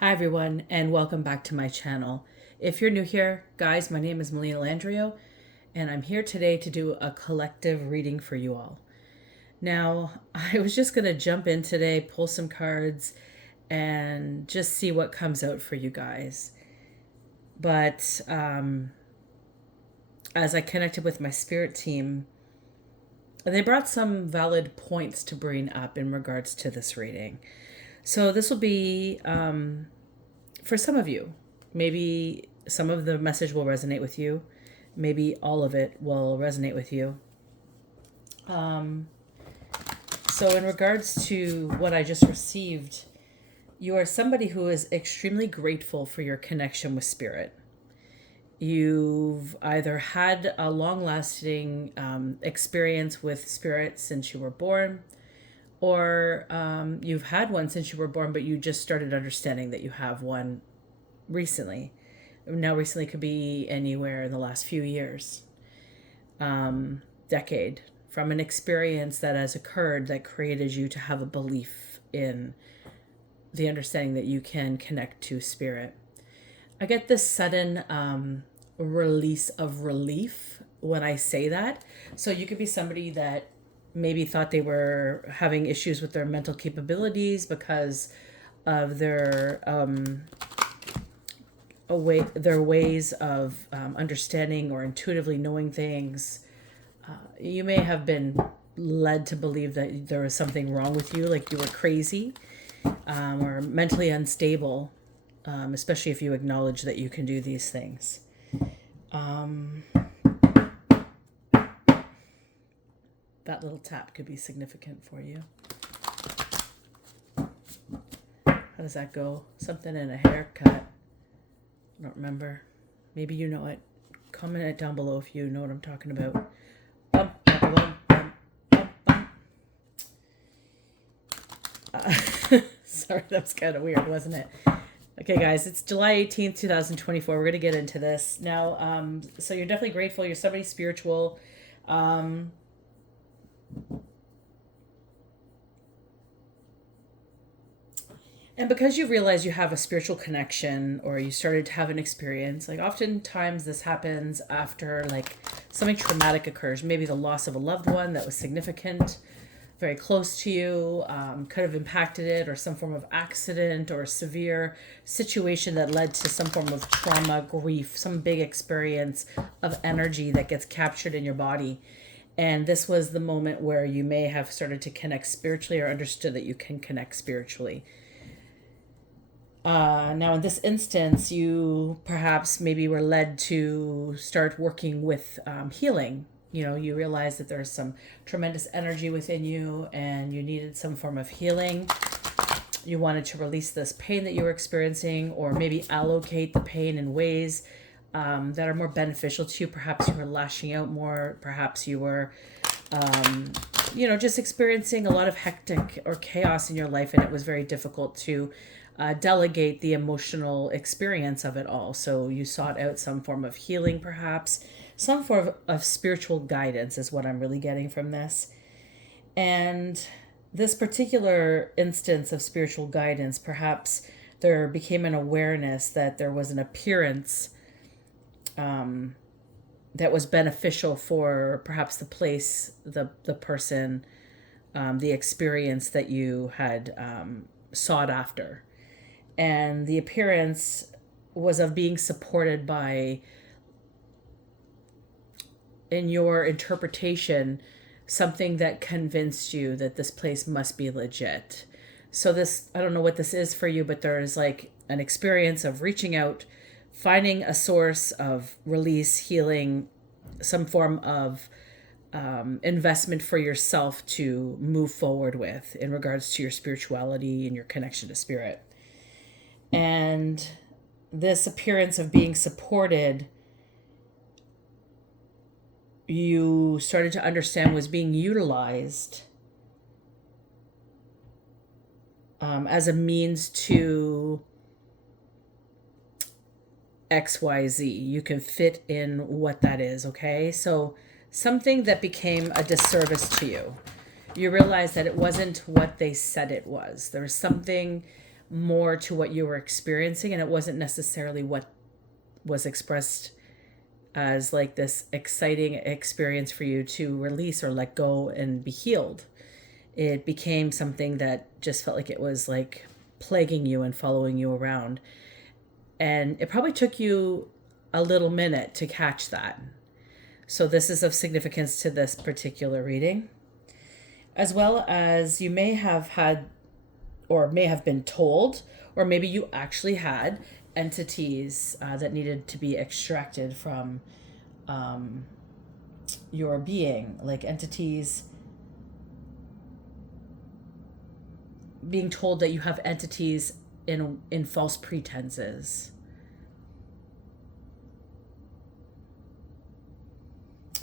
Hi everyone, and welcome back to my channel. If you're new here, guys, my name is Melina Landrio, and I'm here today to do a collective reading for you all. Now, I was just going to jump in today, pull some cards, and just see what comes out for you guys. But as I connected with my spirit team, they brought some valid points to bring up in regards to this reading. So this will be for some of you. Maybe some of the message will resonate with you. Maybe all of it will resonate with you. So in regards to what I just received, you are somebody who is extremely grateful for your connection with spirit. You've either had a long-lasting experience with spirit since you were born, or you've had one since you were born, but you just started understanding that you have one recently. Now, recently could be anywhere in the last few years, decade, from an experience that has occurred that created you to have a belief in the understanding that you can connect to spirit. I get this sudden release of relief when I say that. So you could be somebody that maybe thought they were having issues with their mental capabilities because of their ways of understanding or intuitively knowing things. You may have been led to believe that there was something wrong with you, like you were crazy or mentally unstable, especially if you acknowledge that you can do these things. That little tap could be significant for you. How does that go? Something in a haircut. I don't remember. Maybe you know it. Comment it down below if you know what I'm talking about. Bum, bum, bum, bum, bum, bum. Sorry, that was kind of weird, wasn't it? Okay, guys, it's July 18th, 2024. We're going to get into this. Now, so you're definitely grateful. You're somebody spiritual. And because you realize you have a spiritual connection or you started to have an experience, like oftentimes this happens after like something traumatic occurs, maybe the loss of a loved one that was significant, very close to you, could have impacted it, or some form of accident or severe situation that led to some form of trauma, grief, some big experience of energy that gets captured in your body. And this was the moment where you may have started to connect spiritually or understood that you can connect spiritually. Now, in this instance, you perhaps maybe were led to start working with healing. You realize that there's some tremendous energy within you and you needed some form of healing. You wanted to release this pain that you were experiencing, or maybe allocate the pain in ways that are more beneficial to you. Perhaps you were lashing out more. Perhaps you were, just experiencing a lot of hectic or chaos in your life, and it was very difficult to delegate the emotional experience of it all. So you sought out some form of healing, perhaps some form of spiritual guidance is what I'm really getting from this. And this particular instance of spiritual guidance, perhaps there became an awareness that there was an appearance that was beneficial for perhaps the place, the person, the experience that you had sought after. And the appearance was of being supported by, in your interpretation, something that convinced you that this place must be legit. So this, I don't know what this is for you, but there is like an experience of reaching out, finding a source of release, healing, some form of investment for yourself to move forward with in regards to your spirituality and your connection to spirit. And this appearance of being supported, you started to understand was being utilized as a means to XYZ. You can fit in what that is, okay? So something that became a disservice to you. You realize that it wasn't what they said it was. There was something more to what you were experiencing, and it wasn't necessarily what was expressed as like this exciting experience for you to release or let go and be healed. It became something that just felt like it was like plaguing you and following you around. And it probably took you a little minute to catch that. So this is of significance to this particular reading. As well as you may have had, or may have been told, or maybe you actually had entities that needed to be extracted from your being, like entities, being told that you have entities in false pretenses.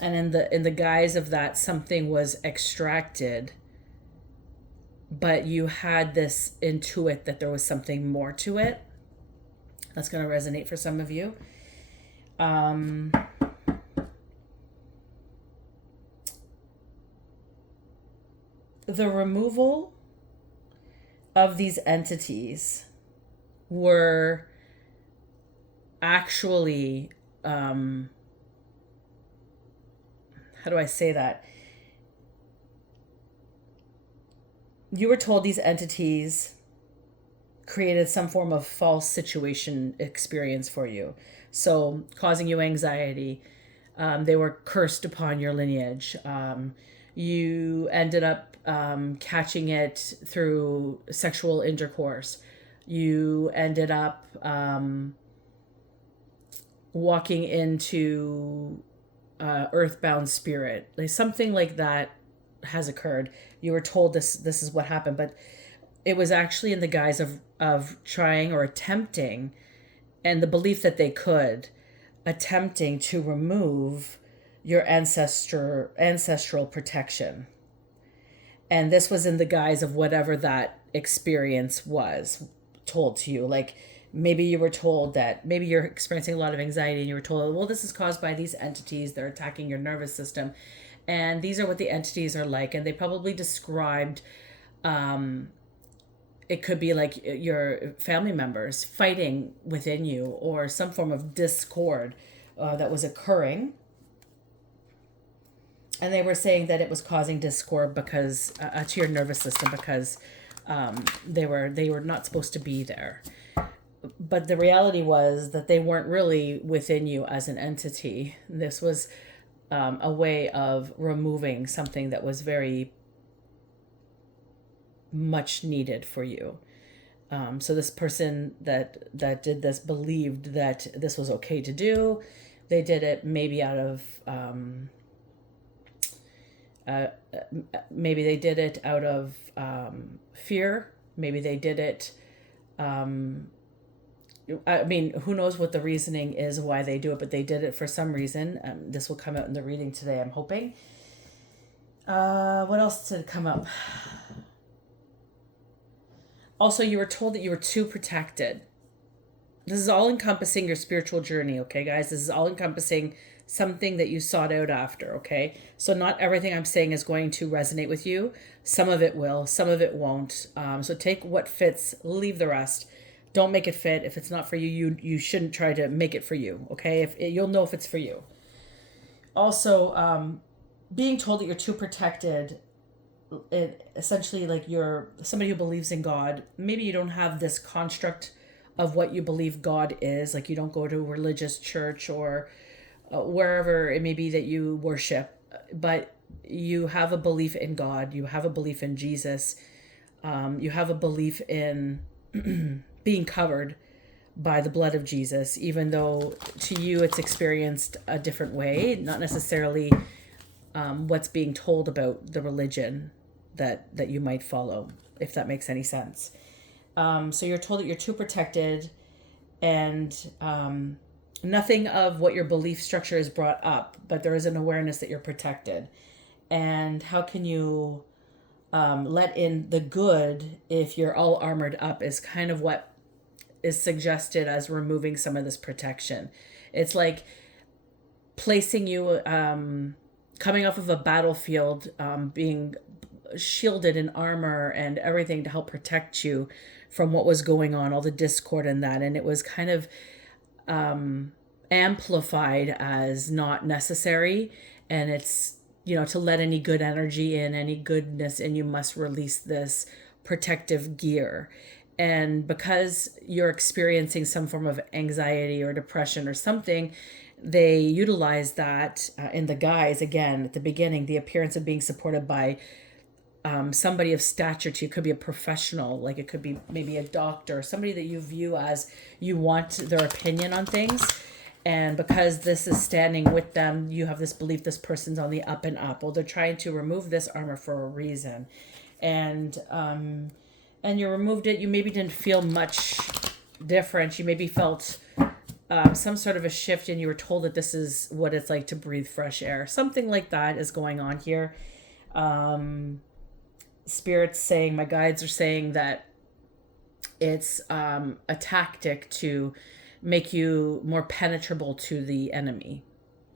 And in the guise of that, something was extracted, but you had this intuit that there was something more to it. That's going to resonate for some of you. The removal of these entities were actually, how do I say that? You were told these entities created some form of false situation experience for you. So causing you anxiety. They were cursed upon your lineage. You ended up catching it through sexual intercourse. You ended up walking into earthbound spirit. Like something like that has occurred. You were told this is what happened, but it was actually in the guise of trying or attempting, and the belief that they could, attempting to remove your ancestral protection. And this was in the guise of whatever that experience was told to you. Like maybe you were told that maybe you're experiencing a lot of anxiety and you were told, well, this is caused by these entities. They're attacking your nervous system. And these are what the entities are like. And they probably described, it could be like your family members fighting within you, or some form of discord that was occurring. And they were saying that it was causing discord because to your nervous system, because they were not supposed to be there. But the reality was that they weren't really within you as an entity. This was a way of removing something that was very much needed for you. So this person that did this believed that this was okay to do. They did it maybe out of maybe they did it out of fear. Maybe they did it. I mean, who knows what the reasoning is why they do it, but they did it for some reason. This will come out in the reading today, I'm hoping. What else did come up? Also, you were told that you were too protected. This is all encompassing your spiritual journey, okay, guys? This is all encompassing something that you sought out after, okay? So not everything I'm saying is going to resonate with you. Some of it will, some of it won't. So take what fits, leave the rest. Don't make it fit. If it's not for you, you shouldn't try to make it for you, okay? You'll know if it's for you. Also, being told that you're too protected, it essentially, like, you're somebody who believes in God. Maybe you don't have this construct of what you believe God is. Like, you don't go to a religious church or wherever it may be that you worship, but you have a belief in God. You have a belief in Jesus. You have a belief in being covered by the blood of Jesus, even though to you it's experienced a different way, not necessarily what's being told about the religion that you might follow, if that makes any sense. So you're told that you're too protected, and nothing of what your belief structure is brought up, but there is an awareness that you're protected. And how can you let in the good if you're all armored up is kind of what is suggested as removing some of this protection. It's like placing you, coming off of a battlefield, being shielded in armor and everything to help protect you from what was going on, all the discord and that. And it was kind of amplified as not necessary. And it's, to let any good energy in, any goodness in, you must release this protective gear. And because you're experiencing some form of anxiety or depression or something, they utilize that in the guise, again, at the beginning, the appearance of being supported by somebody of stature to you. It could be a professional, like it could be maybe a doctor, somebody that you view as you want their opinion on things. And because this is standing with them, you have this belief this person's on the up and up. Well, they're trying to remove this armor for a reason. And you removed it. You maybe didn't feel much different. You maybe felt some sort of a shift, and you were told that this is what it's like to breathe fresh air. Something like that is going on here. Spirit's saying, my guides are saying that it's a tactic to make you more penetrable to the enemy.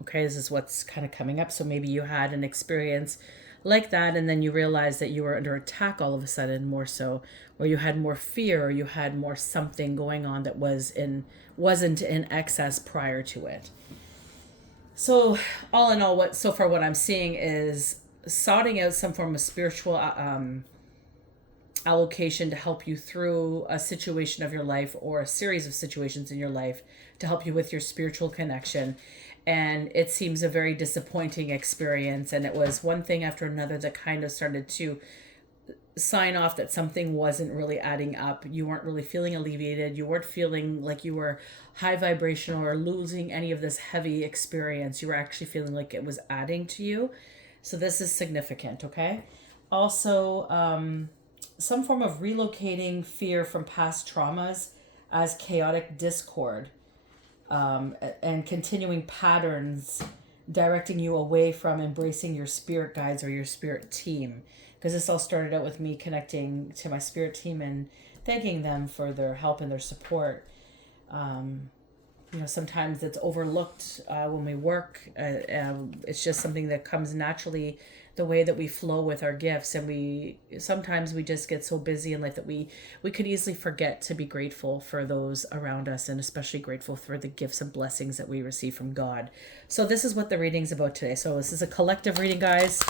Okay, this is what's kind of coming up. So maybe you had an experience like that, and then you realized that you were under attack all of a sudden, more so, or you had more fear, or you had more something going on that wasn't in excess prior to it. So all in all, what I'm seeing is sorting out some form of spiritual allocation to help you through a situation of your life or a series of situations in your life to help you with your spiritual connection. And it seems a very disappointing experience. And it was one thing after another that kind of started to sign off that something wasn't really adding up. You weren't really feeling alleviated. You weren't feeling like you were high vibrational or losing any of this heavy experience. You were actually feeling like it was adding to you. So this is significant, okay? Also, some form of relocating fear from past traumas as chaotic discord, and continuing patterns directing you away from embracing your spirit guides or your spirit team. Because this all started out with me connecting to my spirit team and thanking them for their help and their support. Sometimes it's overlooked when we work. It's just something that comes naturally, the way that we flow with our gifts. And sometimes we just get so busy in life that we could easily forget to be grateful for those around us, and especially grateful for the gifts and blessings that we receive from God. So this is what the reading's about today. So this is a collective reading, guys.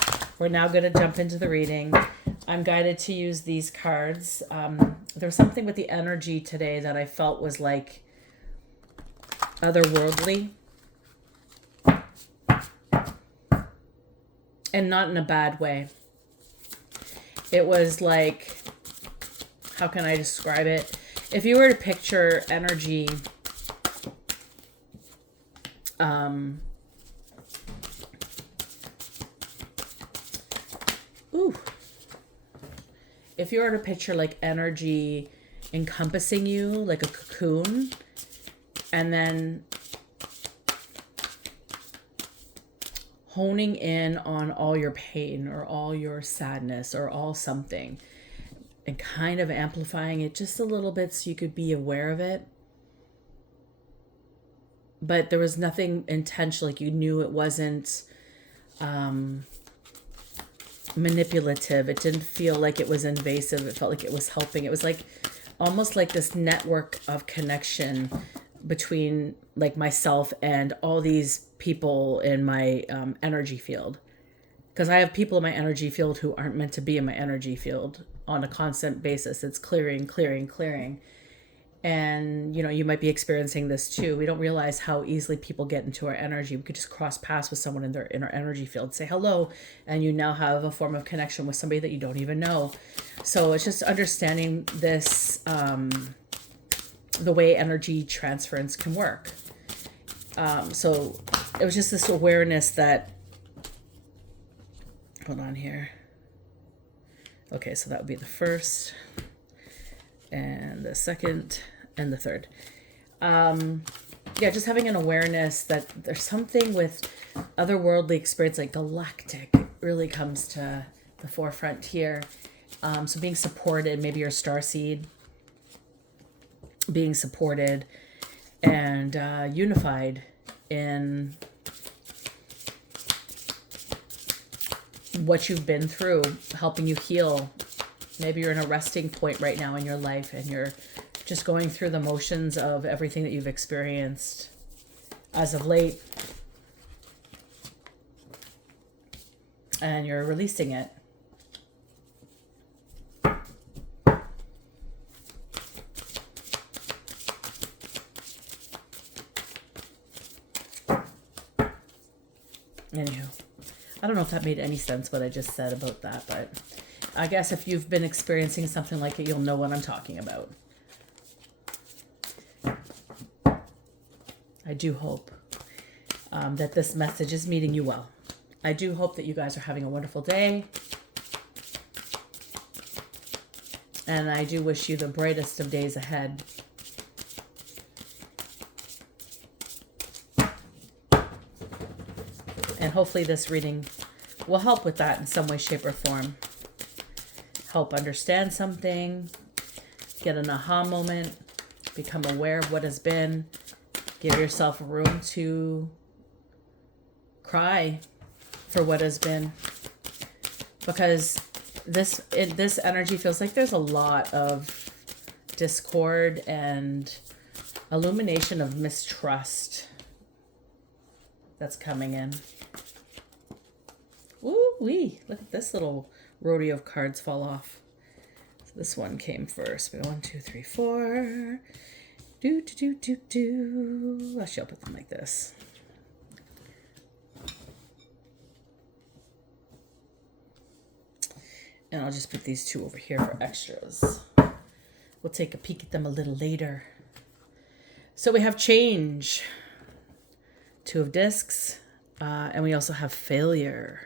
We're now going to jump into the reading. I'm guided to use these cards. There was something with the energy today that I felt was like otherworldly, and not in a bad way. It was like, how can I describe it? If you were to picture energy, if you were to picture like energy encompassing you like a cocoon, and then honing in on all your pain or all your sadness or all something, and kind of amplifying it just a little bit so you could be aware of it. But there was nothing intentional, like you knew it wasn't manipulative. It didn't feel like it was invasive. It felt like it was helping. It was like almost like this network of connection between like myself and all these people in my energy field, because I have people in my energy field who aren't meant to be in my energy field on a constant basis. It's clearing. And you might be experiencing this too. We don't realize how easily people get into our energy. We could just cross paths with someone in our energy field, say hello, and you now have a form of connection with somebody that you don't even know. So it's just understanding this, the way energy transference can work. So it was just this awareness that, hold on here. Okay, so that would be the first and the second and the third. Just having an awareness that there's something with otherworldly experience, like galactic, really comes to the forefront here. So being supported, maybe your starseed, being supported and unified in what you've been through, helping you heal. Maybe you're in a resting point right now in your life and you're just going through the motions of everything that you've experienced as of late. And you're releasing it. Anywho, I don't know if that made any sense what I just said about that, but I guess if you've been experiencing something like it, you'll know what I'm talking about. I do hope that this message is meeting you well. I do hope that you guys are having a wonderful day. And I do wish you the brightest of days ahead. And hopefully this reading will help with that in some way, shape, or form. Help understand something, get an aha moment, become aware of what has been, give yourself room to cry for what has been. Because this energy feels like there's a lot of discord and illumination of mistrust that's coming in. Ooh-wee. Look at this little rodeo of cards fall off. So this one came first. 1, 2, 3, 4. Actually, I'll put them like this. And I'll just put these two over here for extras. We'll take a peek at them a little later. So we have change. 2 of discs. And we also have failure.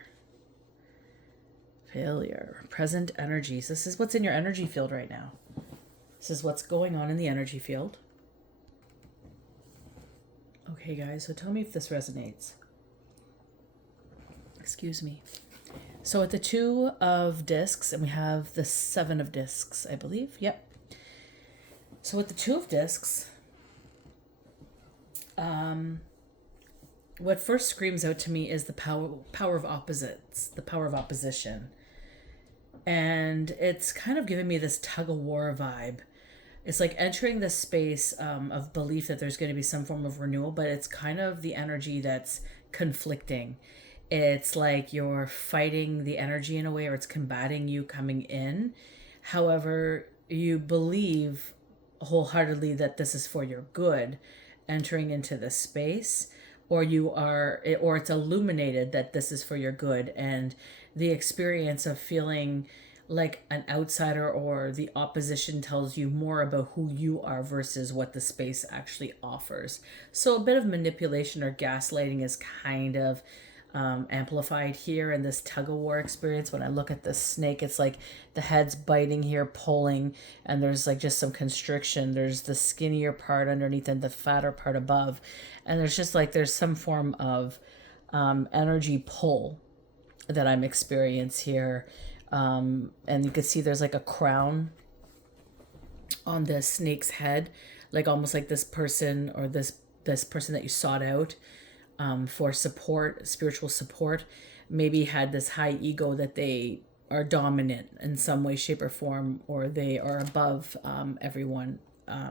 Failure. Present energies. This is what's in your energy field right now. This is what's going on in the energy field. Okay, guys. So tell me if this resonates. Excuse me. So with the 2 of discs, and we have the 7 of discs, I believe. Yep. So with the 2 of discs, what first screams out to me is the power of opposites, the power of opposition. And it's kind of giving me this tug of war vibe. It's like entering this space of belief that there's going to be some form of renewal, but it's kind of the energy that's conflicting. It's like you're fighting the energy in a way, or it's combating you coming in. However, you believe wholeheartedly that this is for your good, entering into this space, or it's illuminated that this is for your good, and the experience of feeling like an outsider or the opposition tells you more about who you are versus what the space actually offers. So a bit of manipulation or gaslighting is kind of amplified here in this tug-of-war experience. When I look at this snake, it's like the head's biting here, pulling, and there's like just some constriction. There's the skinnier part underneath and the fatter part above, and there's just like there's some form of energy pull that I'm experiencing here. And you can see there's like a crown on the snake's head, like almost like this person or this person that you sought out for support, spiritual support, maybe had this high ego that they are dominant in some way, shape, or form, or they are above everyone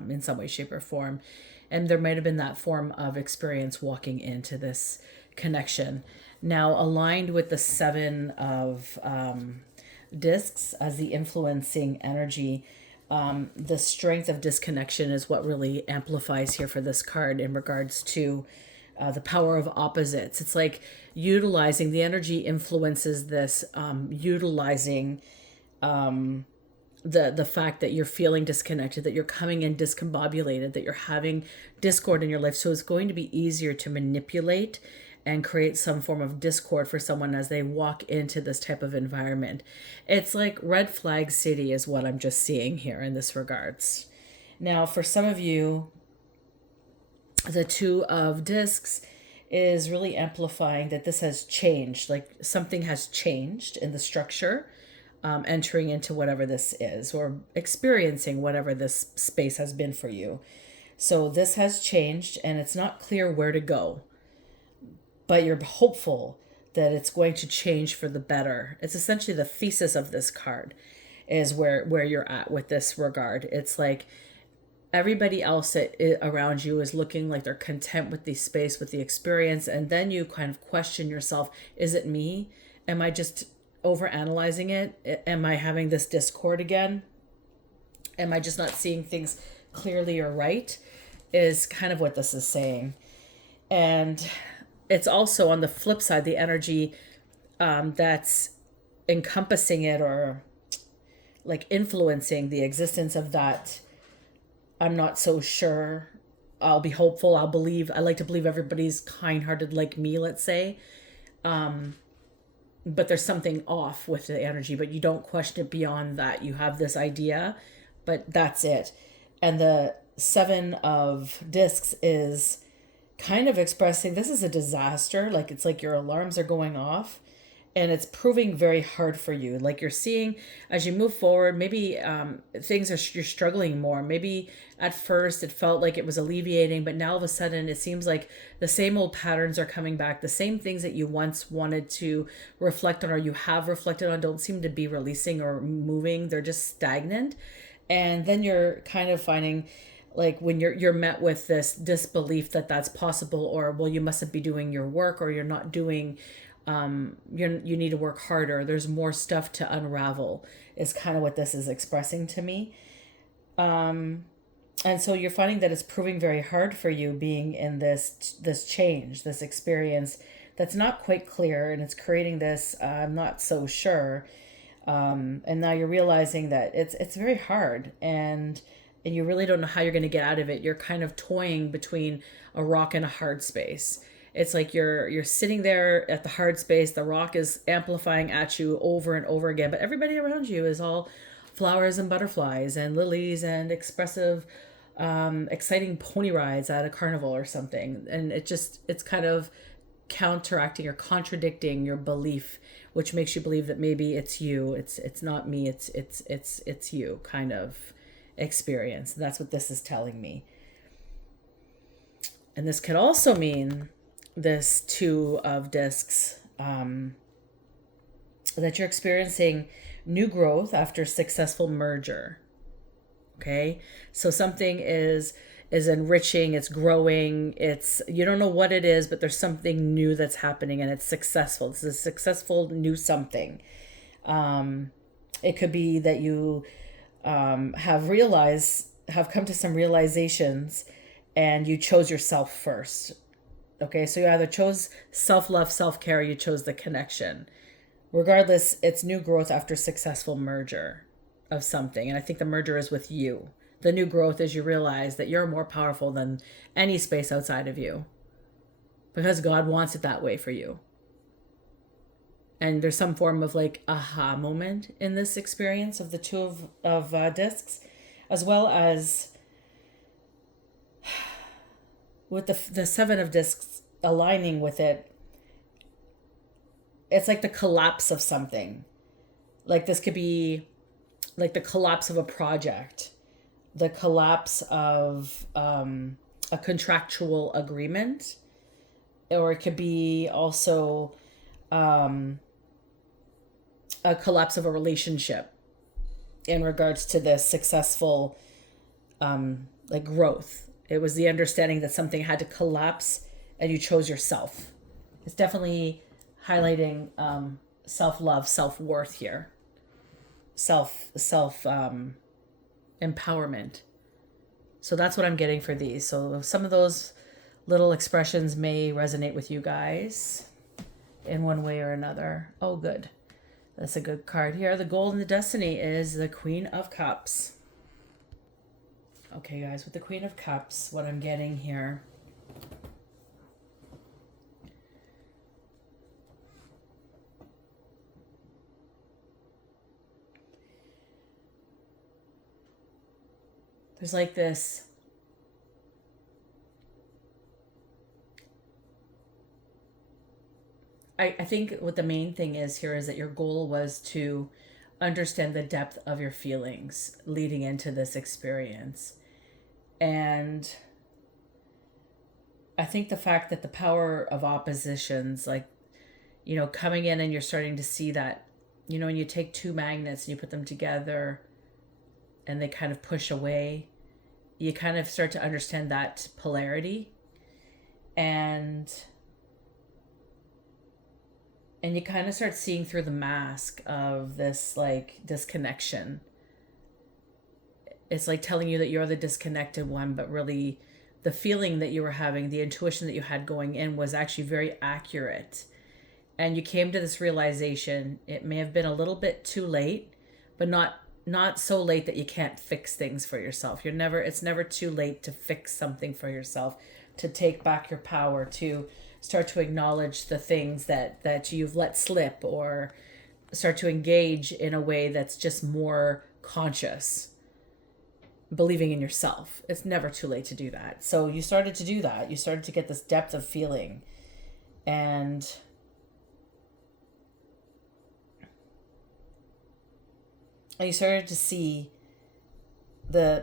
in some way, shape, or form. And there might have been that form of experience walking into this connection. Now, aligned with the 7 of discs as the influencing energy, the strength of disconnection is what really amplifies here for this card in regards to the power of opposites. It's like utilizing the energy influences this, utilizing the fact that you're feeling disconnected, that you're coming in discombobulated, that you're having discord in your life. So it's going to be easier to manipulate and create some form of discord for someone as they walk into this type of environment. It's like red flag city is what I'm just seeing here in this regards. Now, for some of you, the 2 of discs is really amplifying that this has changed, like something has changed in the structure, entering into whatever this is, or experiencing whatever this space has been for you. So this has changed and it's not clear where to go, but you're hopeful that it's going to change for the better. It's essentially the thesis of this card is where you're at with this regard. It's like everybody else around you is looking like they're content with the space, with the experience, and then you kind of question yourself, is it me? Am I just over analyzing it? Am I having this discord again? Am I just not seeing things clearly or right? Is kind of what this is saying. And it's also on the flip side, the energy that's encompassing it or like influencing the existence of that. I'm not so sure. I'll be hopeful. I'll believe. I like to believe everybody's kind-hearted like me, let's say. But there's something off with the energy, but you don't question it beyond that. You have this idea, but that's it. And the Seven of Discs is kind of expressing this is a disaster. Like it's like your alarms are going off and it's proving very hard for you. Like you're seeing as you move forward, maybe you're struggling more. Maybe at first it felt like it was alleviating, but now all of a sudden it seems like the same old patterns are coming back. The same things that you once wanted to reflect on or you have reflected on don't seem to be releasing or moving. They're just stagnant. And then you're kind of finding like when you're met with this disbelief that that's possible, or well, you mustn't be doing your work, or you're not doing you need to work harder, there's more stuff to unravel, is kind of what this is expressing to me. And so you're finding that it's proving very hard for you being in this change, this experience that's not quite clear, and it's creating this I'm not so sure. And now you're realizing that it's very hard, and you really don't know how you're going to get out of it. You're kind of toying between a rock and a hard space. It's like you're sitting there at the hard space. The rock is amplifying at you over and over again, but everybody around you is all flowers and butterflies and lilies and expressive, exciting pony rides at a carnival or something. And it's kind of counteracting or contradicting your belief, which makes you believe that maybe it's you. It's not me. It's you kind of experience. That's what this is telling me. And this could also mean this Two of Discs, that you're experiencing new growth after successful merger. Okay, so something is enriching, it's growing, it's you don't know what it is, but there's something new that's happening and it's successful. It's a successful new something. It could be that you have come to some realizations and you chose yourself first. Okay, so you either chose self-love, self-care, or you chose the connection. Regardless, it's new growth after successful merger of something. And I think the merger is with you. The new growth is you realize that you're more powerful than any space outside of you, because God wants it that way for you. And there's some form of like aha moment in this experience of the Two of Discs, as well as with the Seven of Discs aligning with it. It's like the collapse of something. Like this could be like the collapse of a project, the collapse of a contractual agreement, or it could be also a collapse of a relationship in regards to the successful like growth. It was the understanding that something had to collapse and you chose yourself. It's definitely highlighting self-love, self-worth here. Self empowerment. So that's what I'm getting for these. So some of those little expressions may resonate with you guys in one way or another. Oh, good. That's a good card here. The gold in the destiny is the Queen of Cups. Okay, guys, with the Queen of Cups, what I'm getting here. There's like this I think what the main thing is here is that your goal was to understand the depth of your feelings leading into this experience. And I think the fact that the power of oppositions, like, coming in and you're starting to see that, when you take two magnets and you put them together and they kind of push away, you kind of start to understand that polarity. And you kind of start seeing through the mask of this like disconnection. It's like telling you that you're the disconnected one, but really the feeling that you were having, the intuition that you had going in was actually very accurate. And you came to this realization. It may have been a little bit too late, but not so late that you can't fix things for yourself. It's never too late to fix something for yourself, to take back your power, to start to acknowledge the things that you've let slip, or start to engage in a way that's just more conscious, believing in yourself. It's never too late to do that. So you started to do that. You started to get this depth of feeling, and you started to see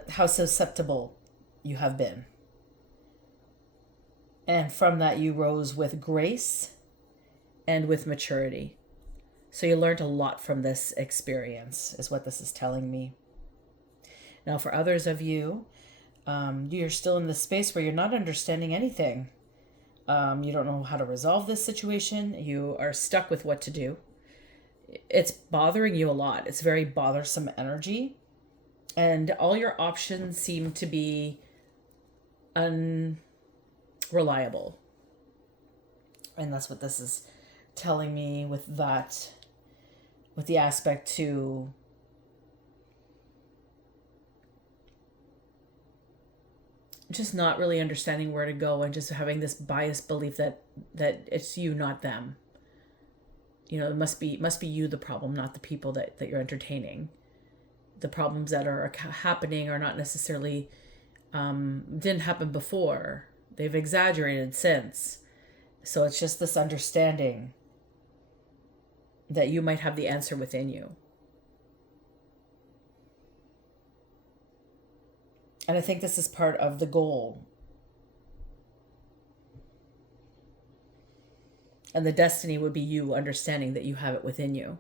how susceptible you have been. And from that, you rose with grace and with maturity. So you learned a lot from this experience, is what this is telling me. Now, for others of you, you're still in this space where you're not understanding anything. You don't know how to resolve this situation. You are stuck with what to do. It's bothering you a lot. It's very bothersome energy. And all your options seem to be unreliable. And that's what this is telling me with that, with the aspect to just not really understanding where to go, and just having this biased belief that it's you, not them. It must be you the problem, not the people that you're entertaining. The problems that are happening are not necessarily didn't happen before. They've exaggerated since. So it's just this understanding that you might have the answer within you. And I think this is part of the goal. And the destiny would be you understanding that you have it within you.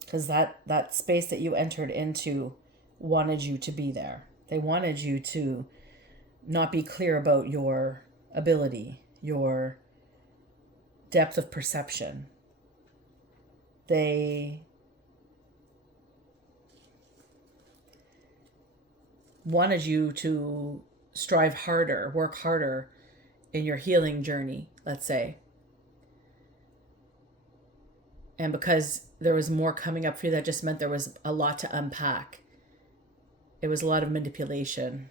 Because that space that you entered into wanted you to be there. They wanted you to not be clear about your ability, your depth of perception. They wanted you to strive harder, work harder in your healing journey, let's say. And because there was more coming up for you, that just meant there was a lot to unpack. It was a lot of manipulation.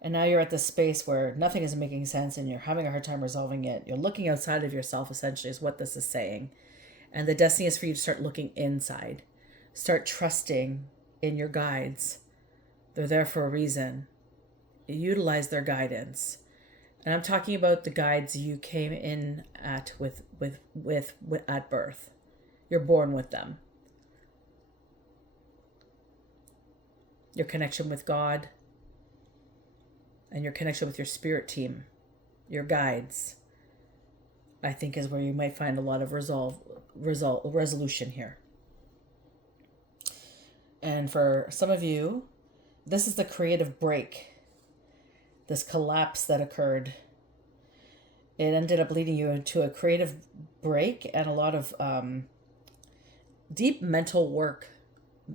And now you're at this space where nothing is making sense and you're having a hard time resolving it. You're looking outside of yourself, essentially, is what this is saying. And the destiny is for you to start looking inside. Start trusting in your guides. They're there for a reason. Utilize their guidance. And I'm talking about the guides you came in at with at birth. You're born with them. Your connection with God and your connection with your spirit team, your guides, I think is where you might find a lot of resolution here. And for some of you, this is the creative break, this collapse that occurred. It ended up leading you into a creative break and a lot of deep mental work,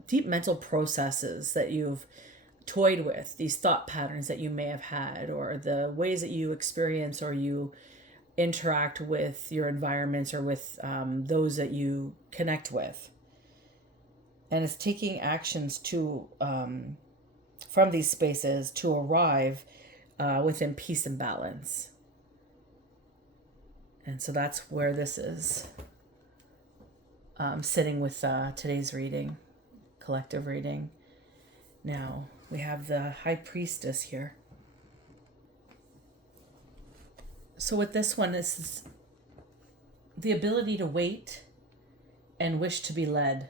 deep mental processes that you've toyed with, these thought patterns that you may have had, or the ways that you experience or you interact with your environments or with those that you connect with. And it's taking actions to from these spaces to arrive within peace and balance. And so that's where this is sitting with today's reading, collective reading. Now we have the High Priestess here. So with this one, this is the ability to wait and wish to be led.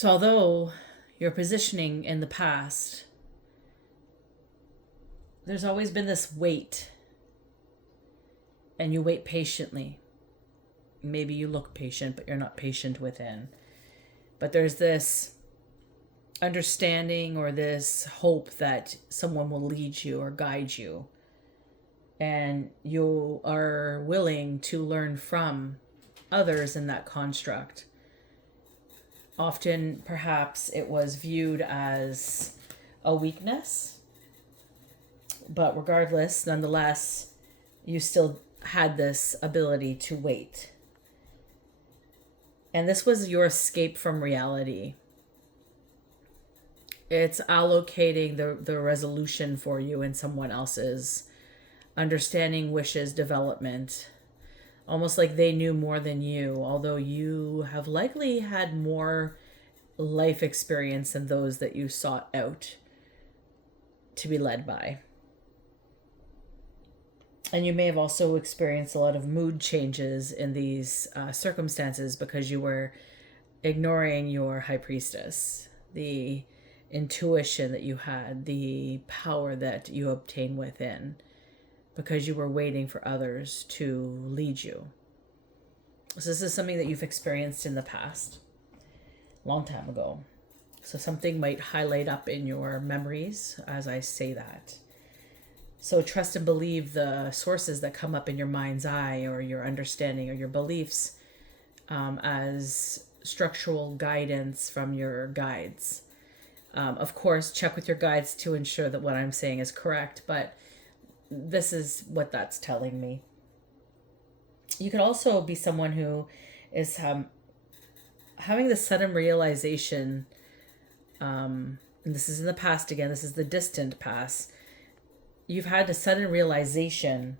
So although you're positioning in the past, there's always been this wait, and you wait patiently. Maybe you look patient, but you're not patient within. But there's this understanding or this hope that someone will lead you or guide you. And you are willing to learn from others in that construct. Often, perhaps, it was viewed as a weakness. But regardless, nonetheless, you still had this ability to wait. And this was your escape from reality. It's allocating the resolution for you in someone else's understanding, wishes, development. Almost like they knew more than you, although you have likely had more life experience than those that you sought out to be led by. And you may have also experienced a lot of mood changes in these circumstances because you were ignoring your high priestess, the intuition that you had, the power that you obtained within, because you were waiting for others to lead you. So this is something that you've experienced in the past, long time ago. So something might highlight up in your memories as I say that. So trust and believe the sources that come up in your mind's eye or your understanding or your beliefs as structural guidance from your guides. Of course, check with your guides to ensure that what I'm saying is correct, but this is what that's telling me. You could also be someone who is having the sudden realization, and this is in the past again, this is the distant past. You've had a sudden realization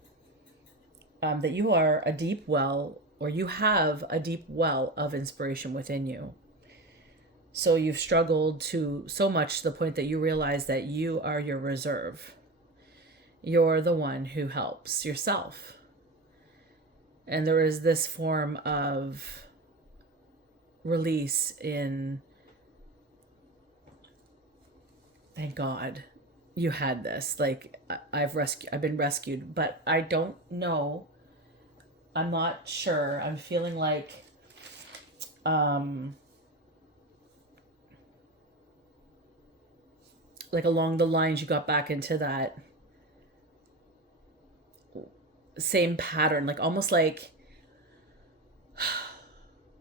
that you are a deep well, or you have a deep well of inspiration within you. So you've struggled to so much to the point that you realize that you are your reserve. You're the one who helps yourself. And there is this form of release in, thank God you had this. Like, I've been rescued, but I don't know. I'm not sure. I'm feeling like along the lines you got back into that same pattern, like almost like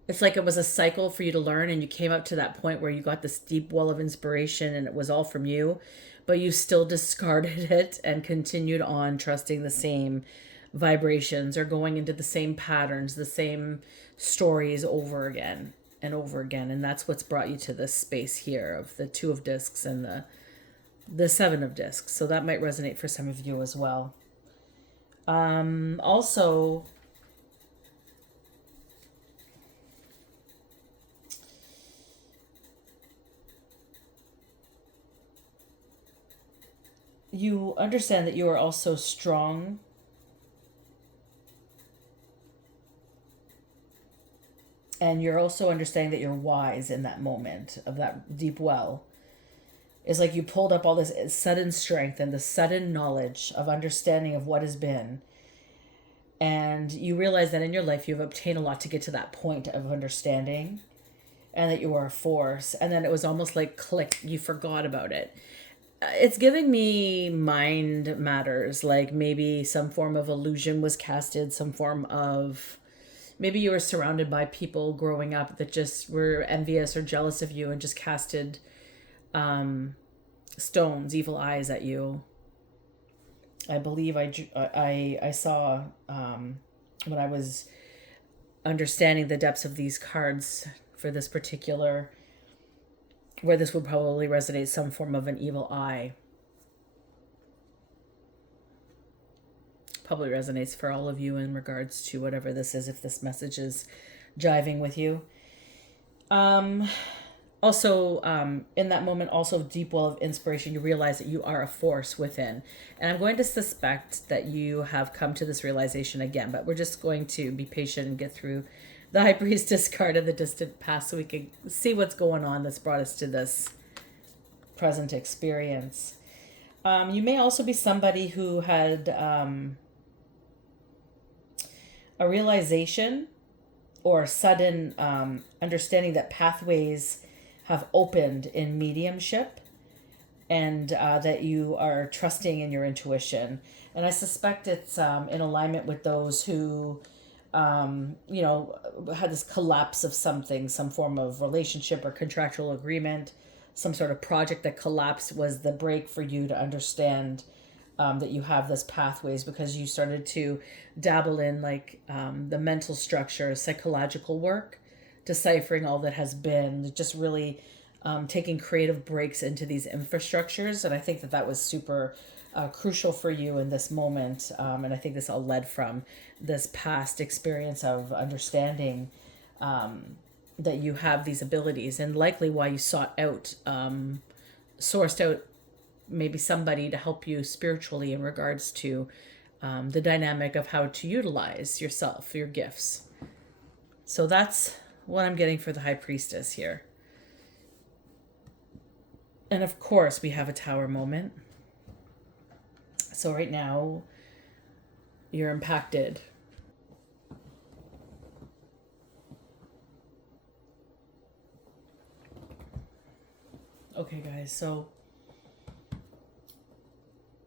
it's like it was a cycle for you to learn, and you came up to that point where you got this deep well of inspiration and it was all from you, but you still discarded it and continued on trusting the same vibrations or going into the same patterns, the same stories over again and over again. And that's what's brought you to this space here of the 2 of discs and the 7 of discs. So that might resonate for some of you as well. Also, you understand that you are also strong and you're also understanding that you're wise in that moment of that deep well. It's like you pulled up all this sudden strength and the sudden knowledge of understanding of what has been. And you realize that in your life you've obtained a lot to get to that point of understanding and that you are a force. And then it was almost like click, you forgot about it. It's giving me mind matters, like maybe some form of illusion was casted, some form of, maybe you were surrounded by people growing up that just were envious or jealous of you and just casted stones, evil eyes at you. I believe I saw when I was understanding the depths of these cards for this particular, where this would probably resonate, some form of an evil eye. Probably resonates for all of you in regards to whatever this is, if this message is jiving with you. Also, in that moment, also deep well of inspiration, you realize that you are a force within. And I'm going to suspect that you have come to this realization again, but we're just going to be patient and get through the high priestess card of the distant past so we can see what's going on that's brought us to this present experience. You may also be somebody who had a realization or sudden understanding that pathways have opened in mediumship, and that you are trusting in your intuition. And I suspect it's in alignment with those who, had this collapse of something, some form of relationship or contractual agreement, some sort of project that collapsed was the break for you to understand that you have this pathways, because you started to dabble in like the mental structure, psychological work, deciphering all that has been, just really taking creative breaks into these infrastructures. And I think that that was super crucial for you in this moment. And I think this all led from this past experience of understanding that you have these abilities, and likely why you sought out, sourced out maybe somebody to help you spiritually in regards to the dynamic of how to utilize yourself, your gifts. So that's what I'm getting for the high priestess here. And of course, we have a tower moment. So right now, you're impacted. Okay, guys, so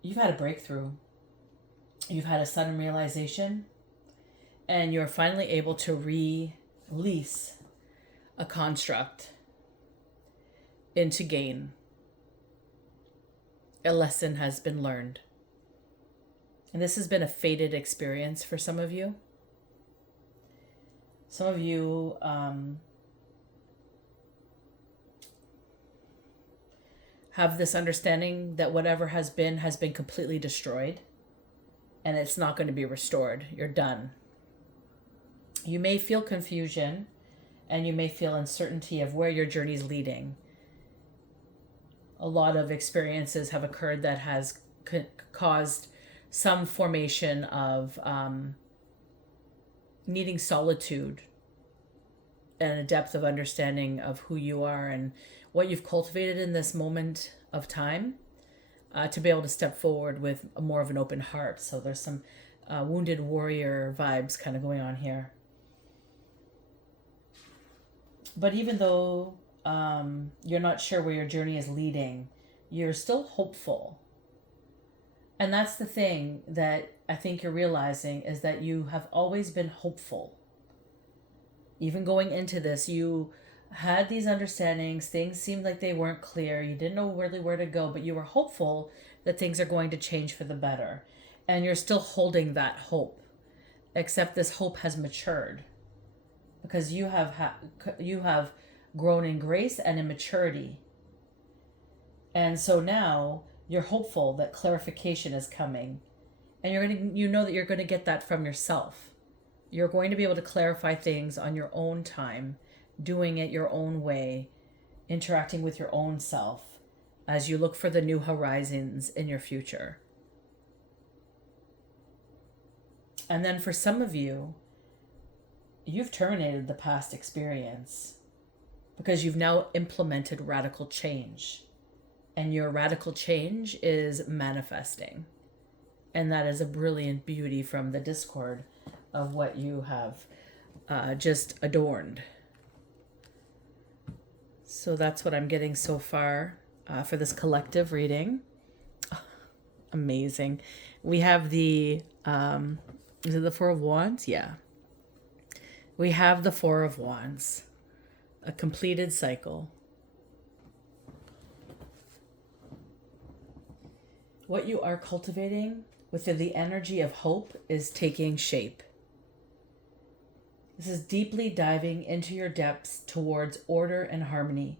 you've had a breakthrough. You've had a sudden realization, and you're finally able to release a construct into gain. A lesson has been learned. And this has been a fated experience for some of you. Some of you have this understanding that whatever has been completely destroyed, and it's not going to be restored. You're done. You may feel confusion, and you may feel uncertainty of where your journey is leading. A lot of experiences have occurred that has caused some formation of needing solitude and a depth of understanding of who you are and what you've cultivated in this moment of time, to be able to step forward with more of an open heart. So there's some wounded warrior vibes kind of going on here. But even though you're not sure where your journey is leading, you're still hopeful. And that's the thing that I think you're realizing, is that you have always been hopeful. Even going into this, you had these understandings. Things seemed like they weren't clear. You didn't know really where to go, but you were hopeful that things are going to change for the better. And you're still holding that hope, except this hope has matured, because you have grown in grace and in maturity. And so now you're hopeful that clarification is coming, and you know that you're going to get that from yourself. You're going to be able to clarify things on your own time, doing it your own way, interacting with your own self as you look for the new horizons in your future. And then for some of you, you've terminated the past experience because you've now implemented radical change. And your radical change is manifesting. And that is a brilliant beauty from the discord of what you have just adorned. So that's what I'm getting so far for this collective reading. Amazing. We have the, is it the Four of Wands? Yeah. We have the Four of Wands, a completed cycle. What you are cultivating within the energy of hope is taking shape. This is deeply diving into your depths towards order and harmony,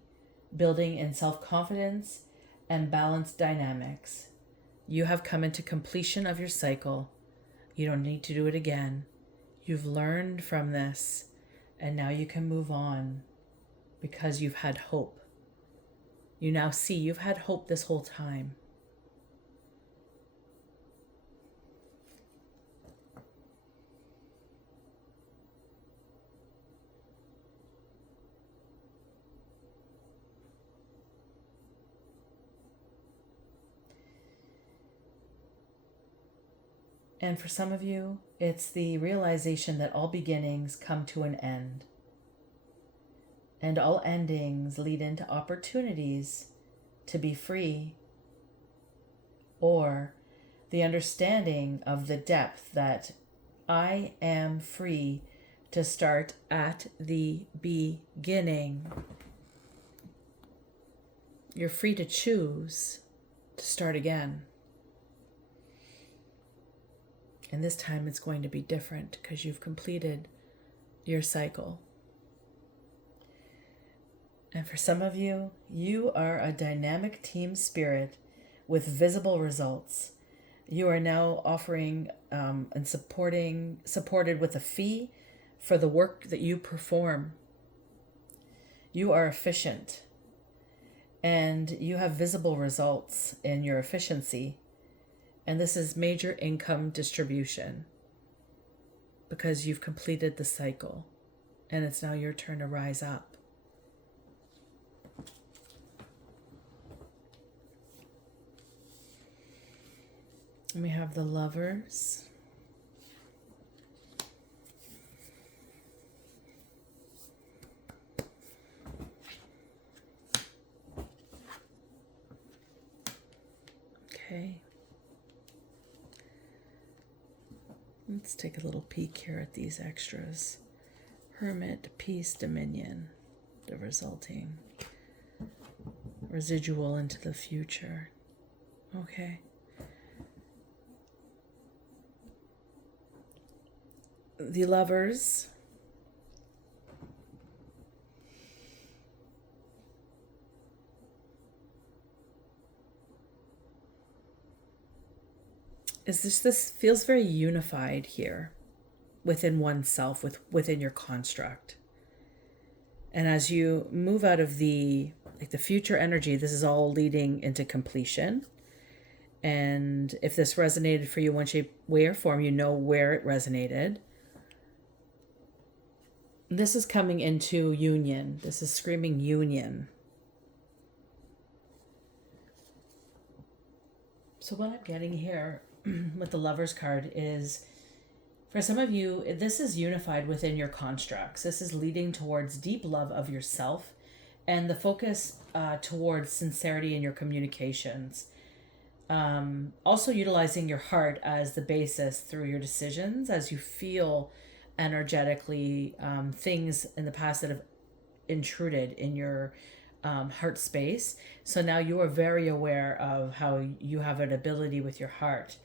building in self-confidence and balanced dynamics. You have come into completion of your cycle. You don't need to do it again. You've learned from this, and now you can move on because you've had hope. You now see you've had hope this whole time. And for some of you, it's the realization that all beginnings come to an end, and all endings lead into opportunities to be free, or the understanding of the depth that I am free to start at the beginning. You're free to choose to start again. And this time it's going to be different because you've completed your cycle. And for some of you, you are a dynamic team spirit with visible results. You are now offering and supported with a fee for the work that you perform. You are efficient, and you have visible results in your efficiency. And this is major income distribution because you've completed the cycle, and it's now your turn to rise up. And we have the Lovers. Okay. Let's take a little peek here at these extras. Hermit, Peace, Dominion, the resulting residual into the future. Okay. The Lovers. This feels very unified here within oneself, within your construct. And as you move out of the future energy, this is all leading into completion. And if this resonated for you one shape, way, or form, you know where it resonated. This is coming into union. This is screaming union. So what I'm getting here with the Lovers card is, for some of you, this is unified within your constructs. This is leading towards deep love of yourself and the focus towards sincerity in your communications. Also utilizing your heart as the basis through your decisions as you feel energetically things in the past that have intruded in your heart space. So now you are very aware of how you have an ability with your heart.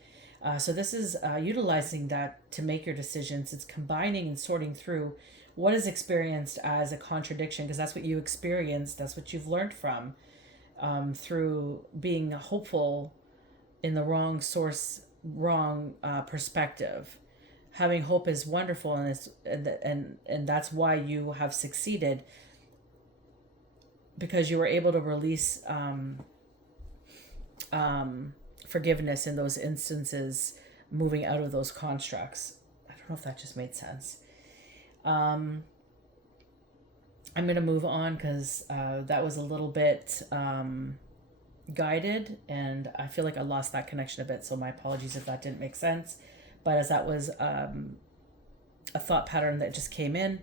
So this is utilizing that to make your decisions. It's combining and sorting through what is experienced as a contradiction, because that's what you experienced. That's what you've learned from through being hopeful in the wrong source, wrong perspective. Having hope is wonderful, and that's why you have succeeded, because you were able to release forgiveness in those instances, moving out of those constructs. I don't know if that just made sense. I'm going to move on because that was a little bit guided, and I feel like I lost that connection a bit, so my apologies if that didn't make sense. But as that was a thought pattern that just came in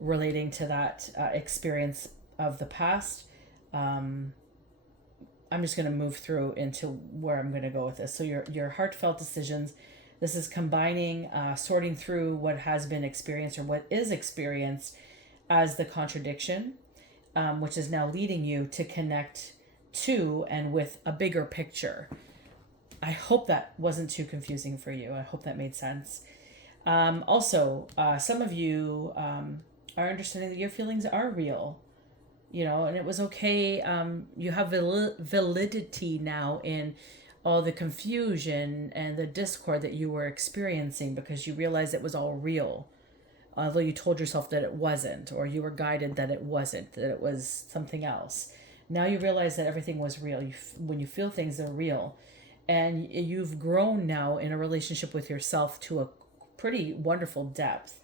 relating to that experience of the past, I'm just going to move through into where I'm going to go with this. So your heartfelt decisions, this is combining, sorting through what has been experienced or what is experienced as the contradiction, which is now leading you to connect to and with a bigger picture. I hope that wasn't too confusing for you. I hope that made sense. Also, some of you are understanding that your feelings are real, and it was okay. You have validity now in all the confusion and the discord that you were experiencing, because you realized it was all real, although you told yourself that it wasn't, or you were guided that it wasn't, that it was something else. Now you realize that everything was real. When you feel things, they're real. And you've grown now in a relationship with yourself to a pretty wonderful depth.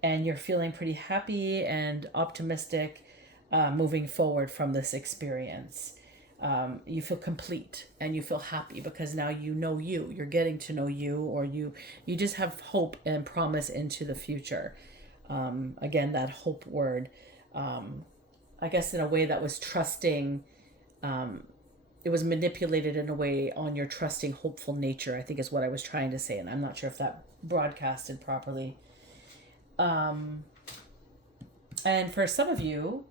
And you're feeling pretty happy and optimistic moving forward from this experience. You feel complete and you feel happy because now you know you're getting to know you, or you just have hope and promise into the future. Again, that hope word, I guess in a way that was trusting, it was manipulated in a way on your trusting, hopeful nature, I think is what I was trying to say. And I'm not sure if that broadcasted properly. And for some of you,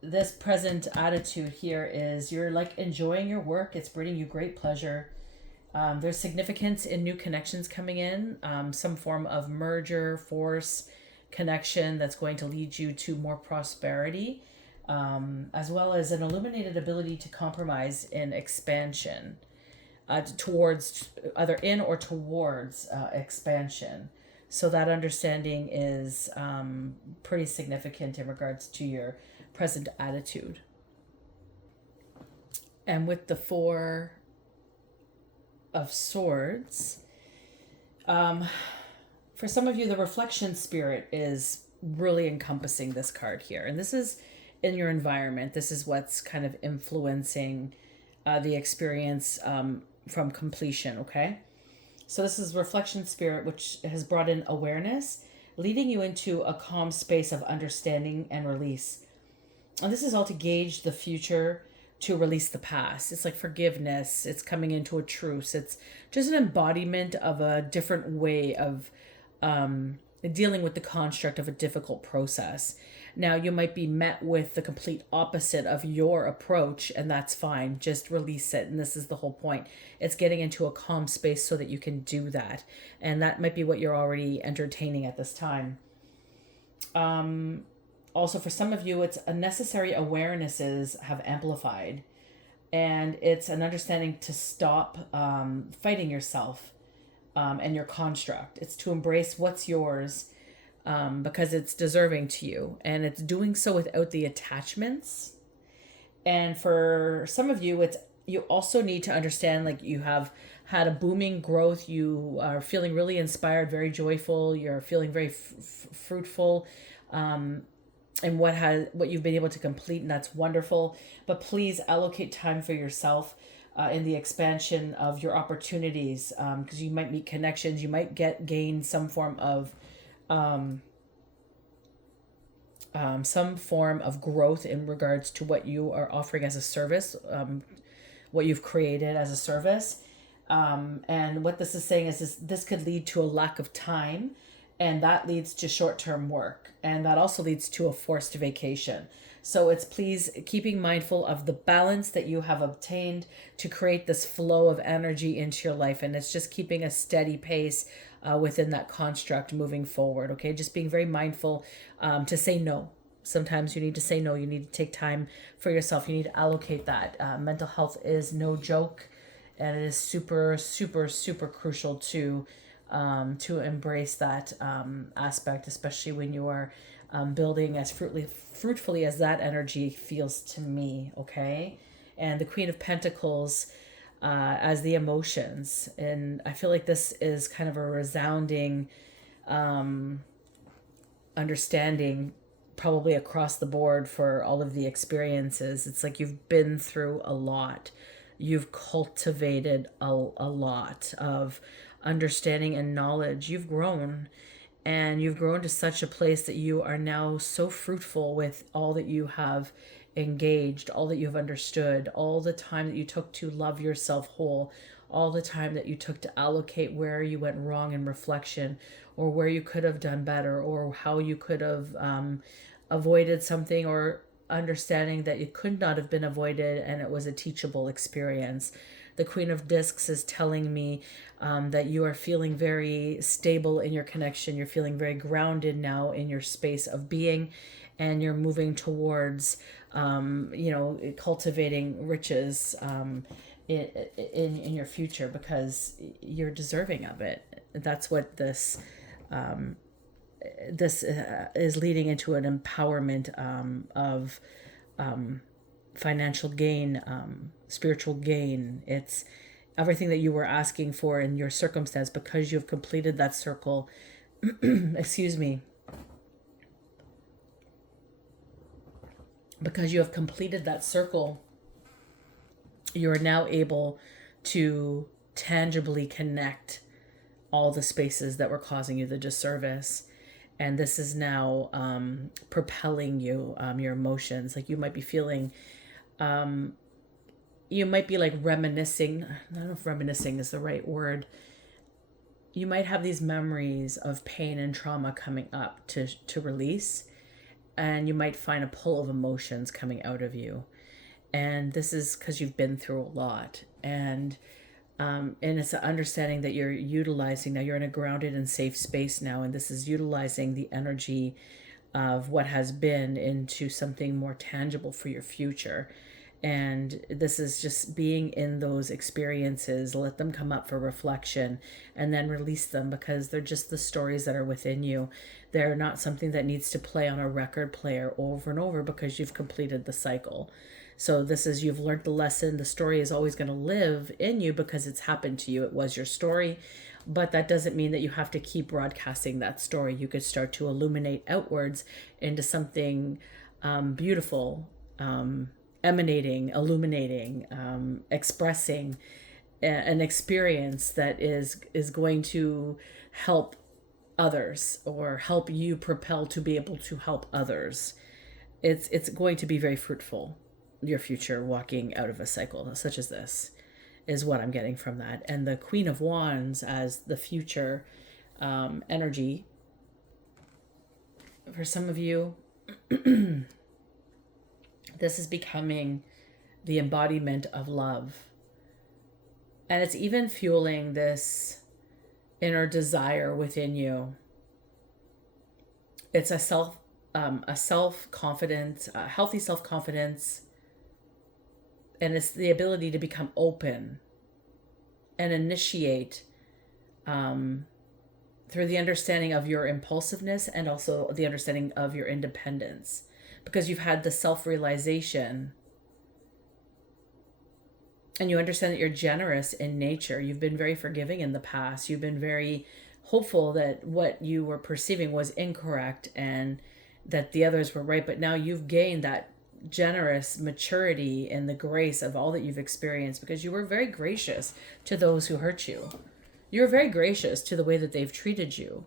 this present attitude here is you're like enjoying your work. It's bringing you great pleasure. There's significance in new connections coming in, some form of merger, force, connection that's going to lead you to more prosperity, as well as an illuminated ability to compromise in expansion, towards either in or towards expansion. So that understanding is pretty significant in regards to your present attitude. And with the Four of Swords, for some of you, the reflection spirit is really encompassing this card here. And this is in your environment. This is what's kind of influencing the experience from completion, okay? So this is reflection spirit, which has brought in awareness, leading you into a calm space of understanding and release. And this is all to gauge the future, to release the past. It's like forgiveness. It's coming into a truce. It's just an embodiment of a different way of dealing with the construct of a difficult process. Now, you might be met with the complete opposite of your approach, and that's fine. Just release it. And this is the whole point. It's getting into a calm space so that you can do that. And that might be what you're already entertaining at this time. Also, for some of you, it's a necessary awarenesses have amplified. And it's an understanding to stop fighting yourself and your construct. It's to embrace what's yours, because it's deserving to you, and it's doing so without the attachments. And for some of you, it's you also need to understand, like, you have had a booming growth. You are feeling really inspired, very joyful. You're feeling very fruitful, and what you've been able to complete, and that's wonderful. But please allocate time for yourself in the expansion of your opportunities, because you might meet connections. You might gain some form of growth in regards to what you are offering as a service, what you've created as a service. And what this is saying is this could lead to a lack of time, and that leads to short-term work, and that also leads to a forced vacation. So it's please keeping mindful of the balance that you have obtained to create this flow of energy into your life, and it's just keeping a steady pace within that construct moving forward. Okay, just being very mindful to say no. Sometimes you need to say no. You need to take time for yourself. You need to allocate that. Mental health is no joke, and it is super, super, super crucial to embrace that aspect, especially when you are building as fruitfully as that energy feels to me. Okay, and the Queen of Pentacles as the emotions, and I feel like this is kind of a resounding understanding, probably across the board for all of the experiences. It's like you've been through a lot. You've cultivated a lot of understanding and knowledge. You've grown, and you've grown to such a place that you are now so fruitful with all that you have engaged, all that you've understood, all the time that you took to love yourself whole, all the time that you took to allocate where you went wrong in reflection, or where you could have done better, or how you could have avoided something, or understanding that it could not have been avoided and it was a teachable experience. The Queen of Discs is telling me that you are feeling very stable in your connection. You're feeling very grounded now in your space of being, and you're moving towards, cultivating riches in your future, because you're deserving of it. That's what this is leading into an empowerment of financial gain, spiritual gain. It's everything that you were asking for in your circumstance, because you've completed that circle. Excuse me. because you have completed that circle, you are now able to tangibly connect all the spaces that were causing you the disservice. And this is now propelling you, your emotions. Like you might be feeling, you might be like reminiscing. I don't know if reminiscing is the right word. You might have these memories of pain and trauma coming up to release. And you might find a pull of emotions coming out of you. And this is because you've been through a lot. And it's an understanding that you're utilizing now. You're in a grounded and safe space now, and this is utilizing the energy of what has been into something more tangible for your future. And this is just being in those experiences. Let them come up for reflection and then release them, because they're just the stories that are within you. They're not something that needs to play on a record player over and over, because you've completed the cycle. So this is, you've learned the lesson. The story is always going to live in you because it's happened to you. It was your story. But that doesn't mean that you have to keep broadcasting that story. You could start to illuminate outwards into something beautiful, emanating, illuminating, expressing an experience that is going to help others, or help you propel to be able to help others. It's going to be very fruitful, your future, walking out of a cycle such as this, is what I'm getting from that. And the Queen of Wands as the future energy, for some of you, this is becoming the embodiment of love. And it's even fueling this inner desire within you. It's a self-confidence, a healthy self-confidence. And it's the ability to become open and initiate through the understanding of your impulsiveness, and also the understanding of your independence, because you've had the self-realization and you understand that you're generous in nature. You've been very forgiving in the past. You've been very hopeful that what you were perceiving was incorrect and that the others were right. But now you've gained that generous maturity and the grace of all that you've experienced, because you were very gracious to those who hurt you. You were very gracious to the way that they've treated you.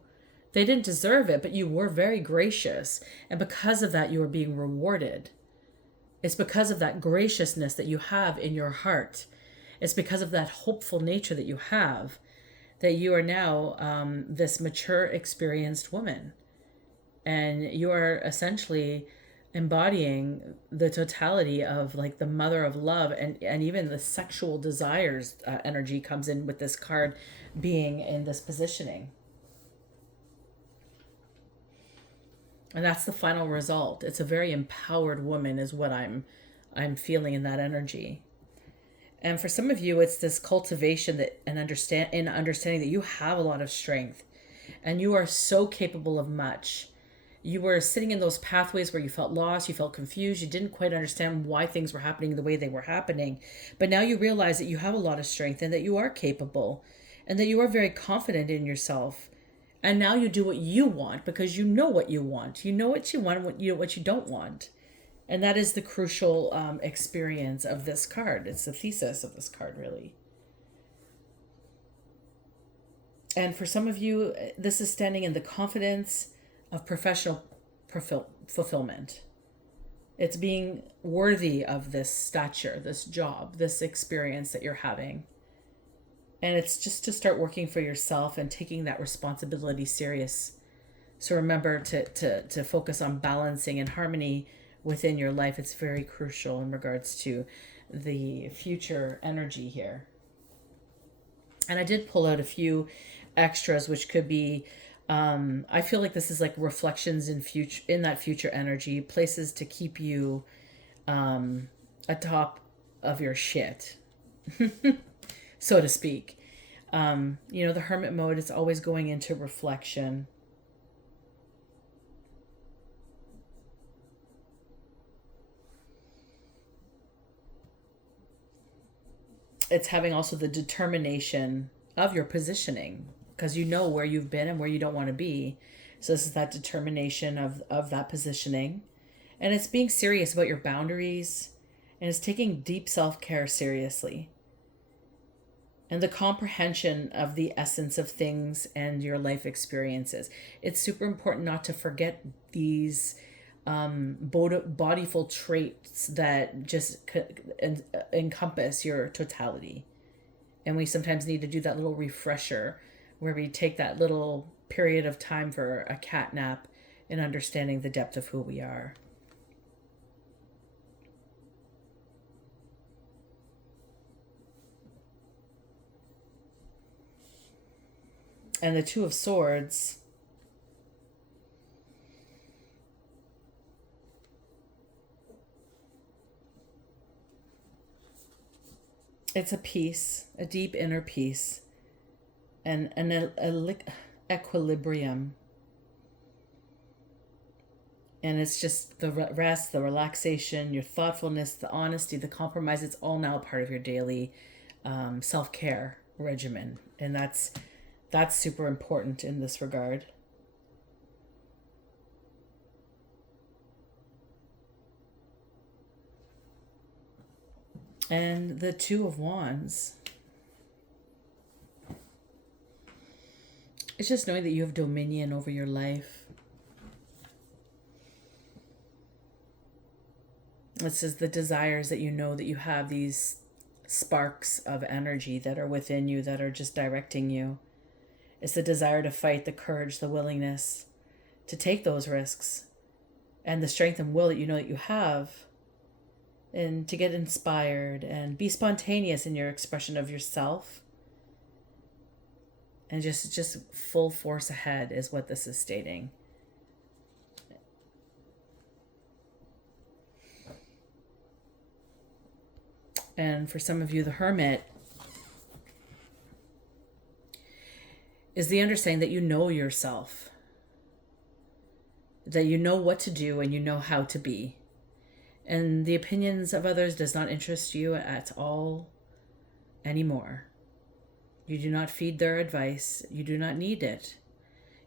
They didn't deserve it, but you were very gracious. And because of that, you are being rewarded. It's because of that graciousness that you have in your heart. It's because of that hopeful nature that you have, that you are now this mature, experienced woman. And you are essentially embodying the totality of like the mother of love, and even the sexual desires energy comes in with this card being in this positioning. And that's the final result. It's a very empowered woman is what I'm feeling in that energy. And for some of you, it's this cultivation that understanding that you have a lot of strength and you are so capable of much. You were sitting in those pathways where you felt lost, you felt confused, you didn't quite understand why things were happening the way they were happening. But now you realize that you have a lot of strength and that you are capable and that you are very confident in yourself. And now you do what you want because you know what you want. You know what you want and what you don't want. And that is the crucial experience of this card. It's the thesis of this card, really. And for some of you, this is standing in the confidence of professional fulfillment. It's being worthy of this stature, this job, this experience that you're having. And it's just to start working for yourself and taking that responsibility serious. So remember to focus on balancing and harmony within your life. It's very crucial in regards to the future energy here. And I did pull out a few extras, which could be I feel like this is like reflections in that future energy, places to keep you atop of your shit, so to speak. The hermit mode is always going into reflection. It's having also the determination of your positioning, because you know where you've been and where you don't want to be. So this is that determination of that positioning. And it's being serious about your boundaries, and it's taking deep self-care seriously, and the comprehension of the essence of things and your life experiences. It's super important not to forget these bodyful traits that just encompass your totality. And we sometimes need to do that little refresher where we take that little period of time for a cat nap in understanding the depth of who we are. And the Two of Swords, it's a peace, a deep inner peace, and an equilibrium. And it's just the rest, the relaxation, your thoughtfulness, the honesty, the compromise. It's all now part of your daily self-care regimen. And that's super important in this regard. And the Two of Wands, it's just knowing that you have dominion over your life. This is the desires that you know that you have, these sparks of energy that are within you that are just directing you. It's the desire to fight, the courage, the willingness to take those risks, and the strength and will that you know that you have, and to get inspired and be spontaneous in your expression of yourself. And just full force ahead is what this is stating. And for some of you, the Hermit is the understanding that you know yourself, that you know what to do and you know how to be. And the opinions of others does not interest you at all anymore. You do not feed their advice. You do not need it.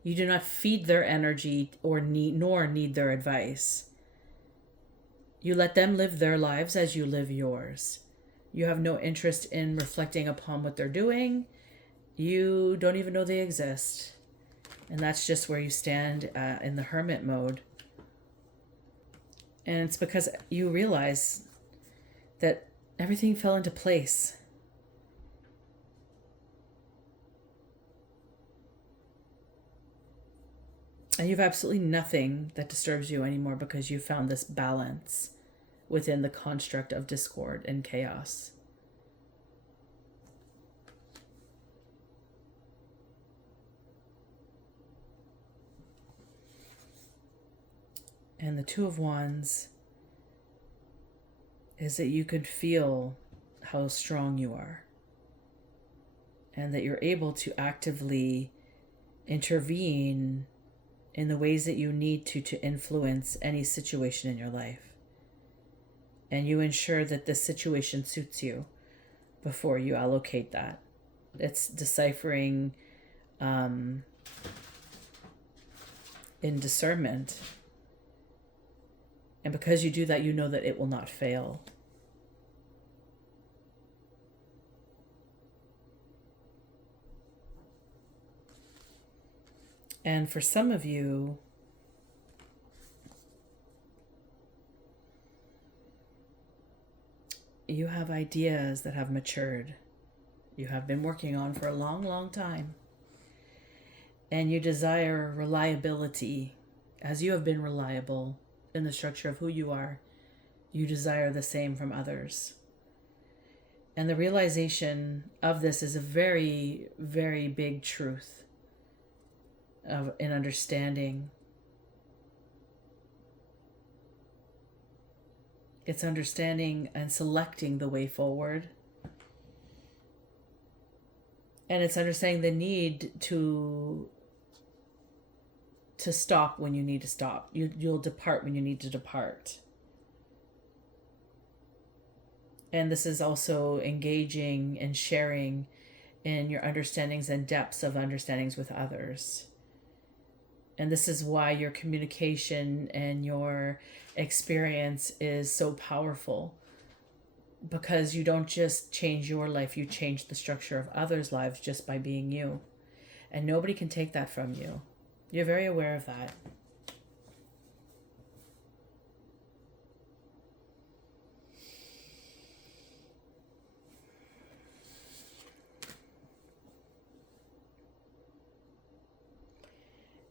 You do not feed their energy nor need their advice. You let them live their lives as you live yours. You have no interest in reflecting upon what they're doing. You don't even know they exist. And that's just where you stand in the Hermit mode. And it's because you realize that everything fell into place. And you have absolutely nothing that disturbs you anymore because you found this balance within the construct of discord and chaos. And the Two of Wands is that you can feel how strong you are, and that you're able to actively intervene in the ways that you need to influence any situation in your life. And you ensure that this situation suits you before you allocate that. It's deciphering in discernment. And because you do that, you know that it will not fail. And for some of you, you have ideas that have matured. You have been working on for a long, long time. And you desire reliability. As you have been reliable in the structure of who you are, you desire the same from others. And the realization of this is a very, very big truth in understanding. It's understanding and selecting the way forward. And it's understanding the need to stop when you need to stop. You'll depart when you need to depart. And this is also engaging and sharing in your understandings and depths of understandings with others. And this is why your communication and your experience is so powerful, because you don't just change your life, you change the structure of others' lives just by being you. And nobody can take that from you. You're very aware of that.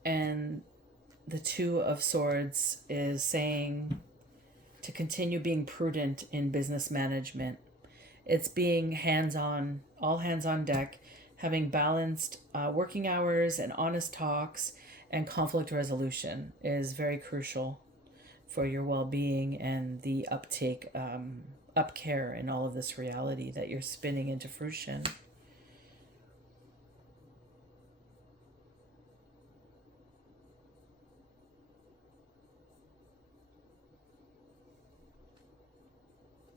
And the Two of Swords is saying to continue being prudent in business management. It's being hands-on, all hands on deck, having balanced working hours and honest talks, and conflict resolution is very crucial for your well-being and the uptake, up care in all of this reality that you're spinning into fruition.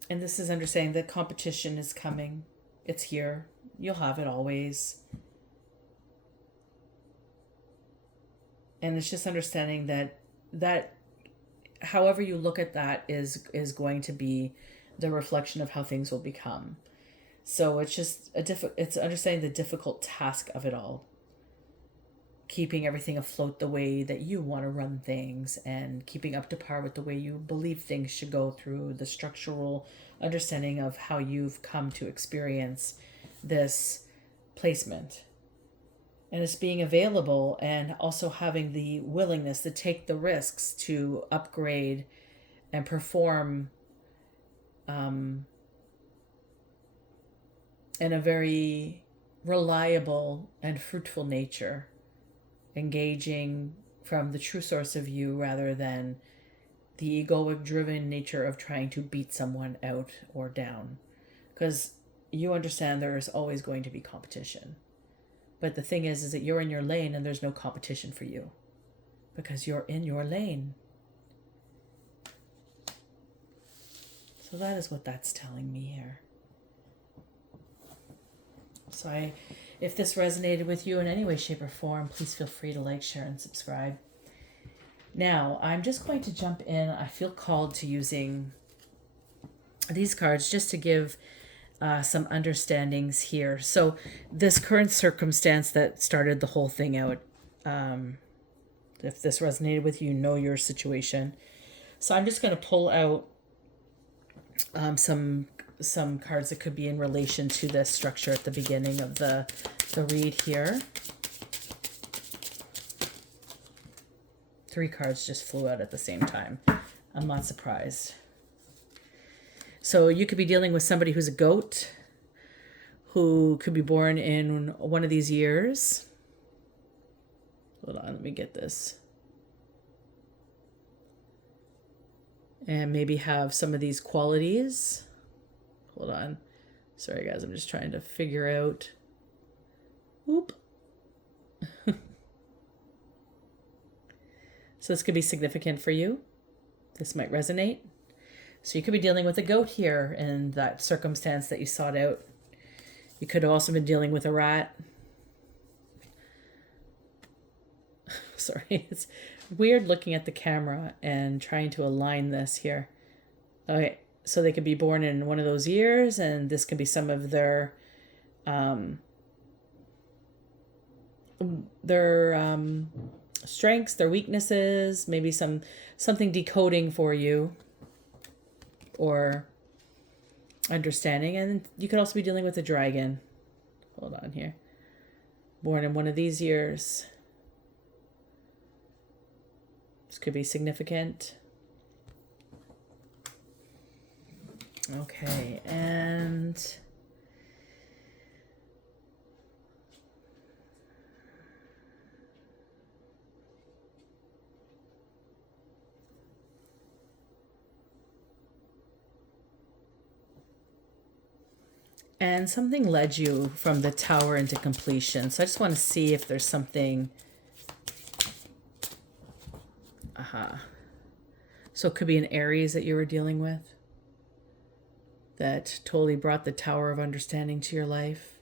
And this is understanding that competition is coming. It's here. You'll have it always. And it's just understanding that however you look at that is going to be the reflection of how things will become. So it's just it's understanding the difficult task of it all. Keeping everything afloat the way that you want to run things, and keeping up to par with the way you believe things should go, through the structural understanding of how you've come to experience this placement. And it's being available and also having the willingness to take the risks to upgrade and perform in a very reliable and fruitful nature, engaging from the true source of you rather than the egoic driven nature of trying to beat someone out or down. Because you understand there is always going to be competition. But the thing is that you're in your lane and there's no competition for you because you're in your lane. So that is what that's telling me here. So if this resonated with you in any way, shape, or form, please feel free to like, share, and subscribe. Now, I'm just going to jump in. I feel called to using these cards just to give some understandings here. So this current circumstance that started the whole thing out, if this resonated with you, know your situation. So I'm just going to pull out some cards that could be in relation to this structure at the beginning of the read here. 3 cards just flew out at the same time. I'm not surprised. So you could be dealing with somebody who's a goat, who could be born in one of these years. Hold on, let me get this. And maybe have some of these qualities. Hold on. Sorry, guys, I'm just trying to figure out. Whoop. So this could be significant for you. This might resonate. So you could be dealing with a goat here in that circumstance that you sought out. You could have also been dealing with a rat. Sorry, it's weird looking at the camera and trying to align this here. Okay, so they could be born in one of those years, and this could be some of their strengths, their weaknesses, maybe something decoding for you or understanding. And you could also be dealing with a dragon. Hold on here. Born in one of these years. This could be significant. Okay, and something led you from the Tower into completion. So I just want to see if there's something. So it could be an Aries that you were dealing with that totally brought the Tower of Understanding to your life.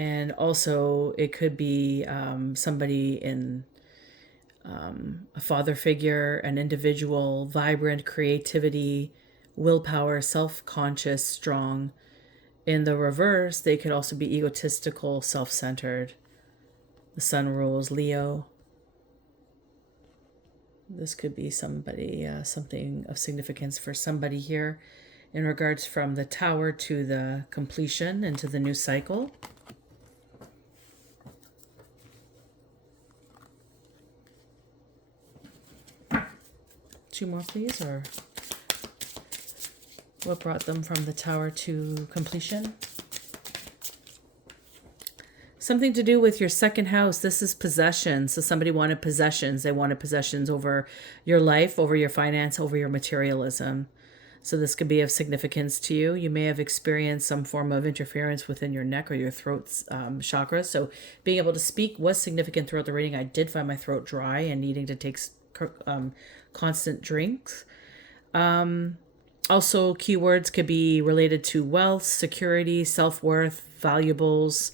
And also it could be somebody in a father figure, an individual, vibrant, creativity, willpower, self-conscious, strong. In the reverse, they could also be egotistical, self-centered. The sun rules Leo. This could be somebody, something of significance for somebody here in regards from the tower to the completion into the new cycle. Two more, please, or what brought them from the tower to completion? Something to do with your second house. This is possession. So somebody wanted possessions. They wanted possessions over your life, over your finance, over your materialism. So this could be of significance to you. You may have experienced some form of interference within your neck or your throat's chakra. So being able to speak was significant throughout the reading. I did find my throat dry and needing to take constant drinks. Also, keywords could be related to wealth, security, self-worth, valuables,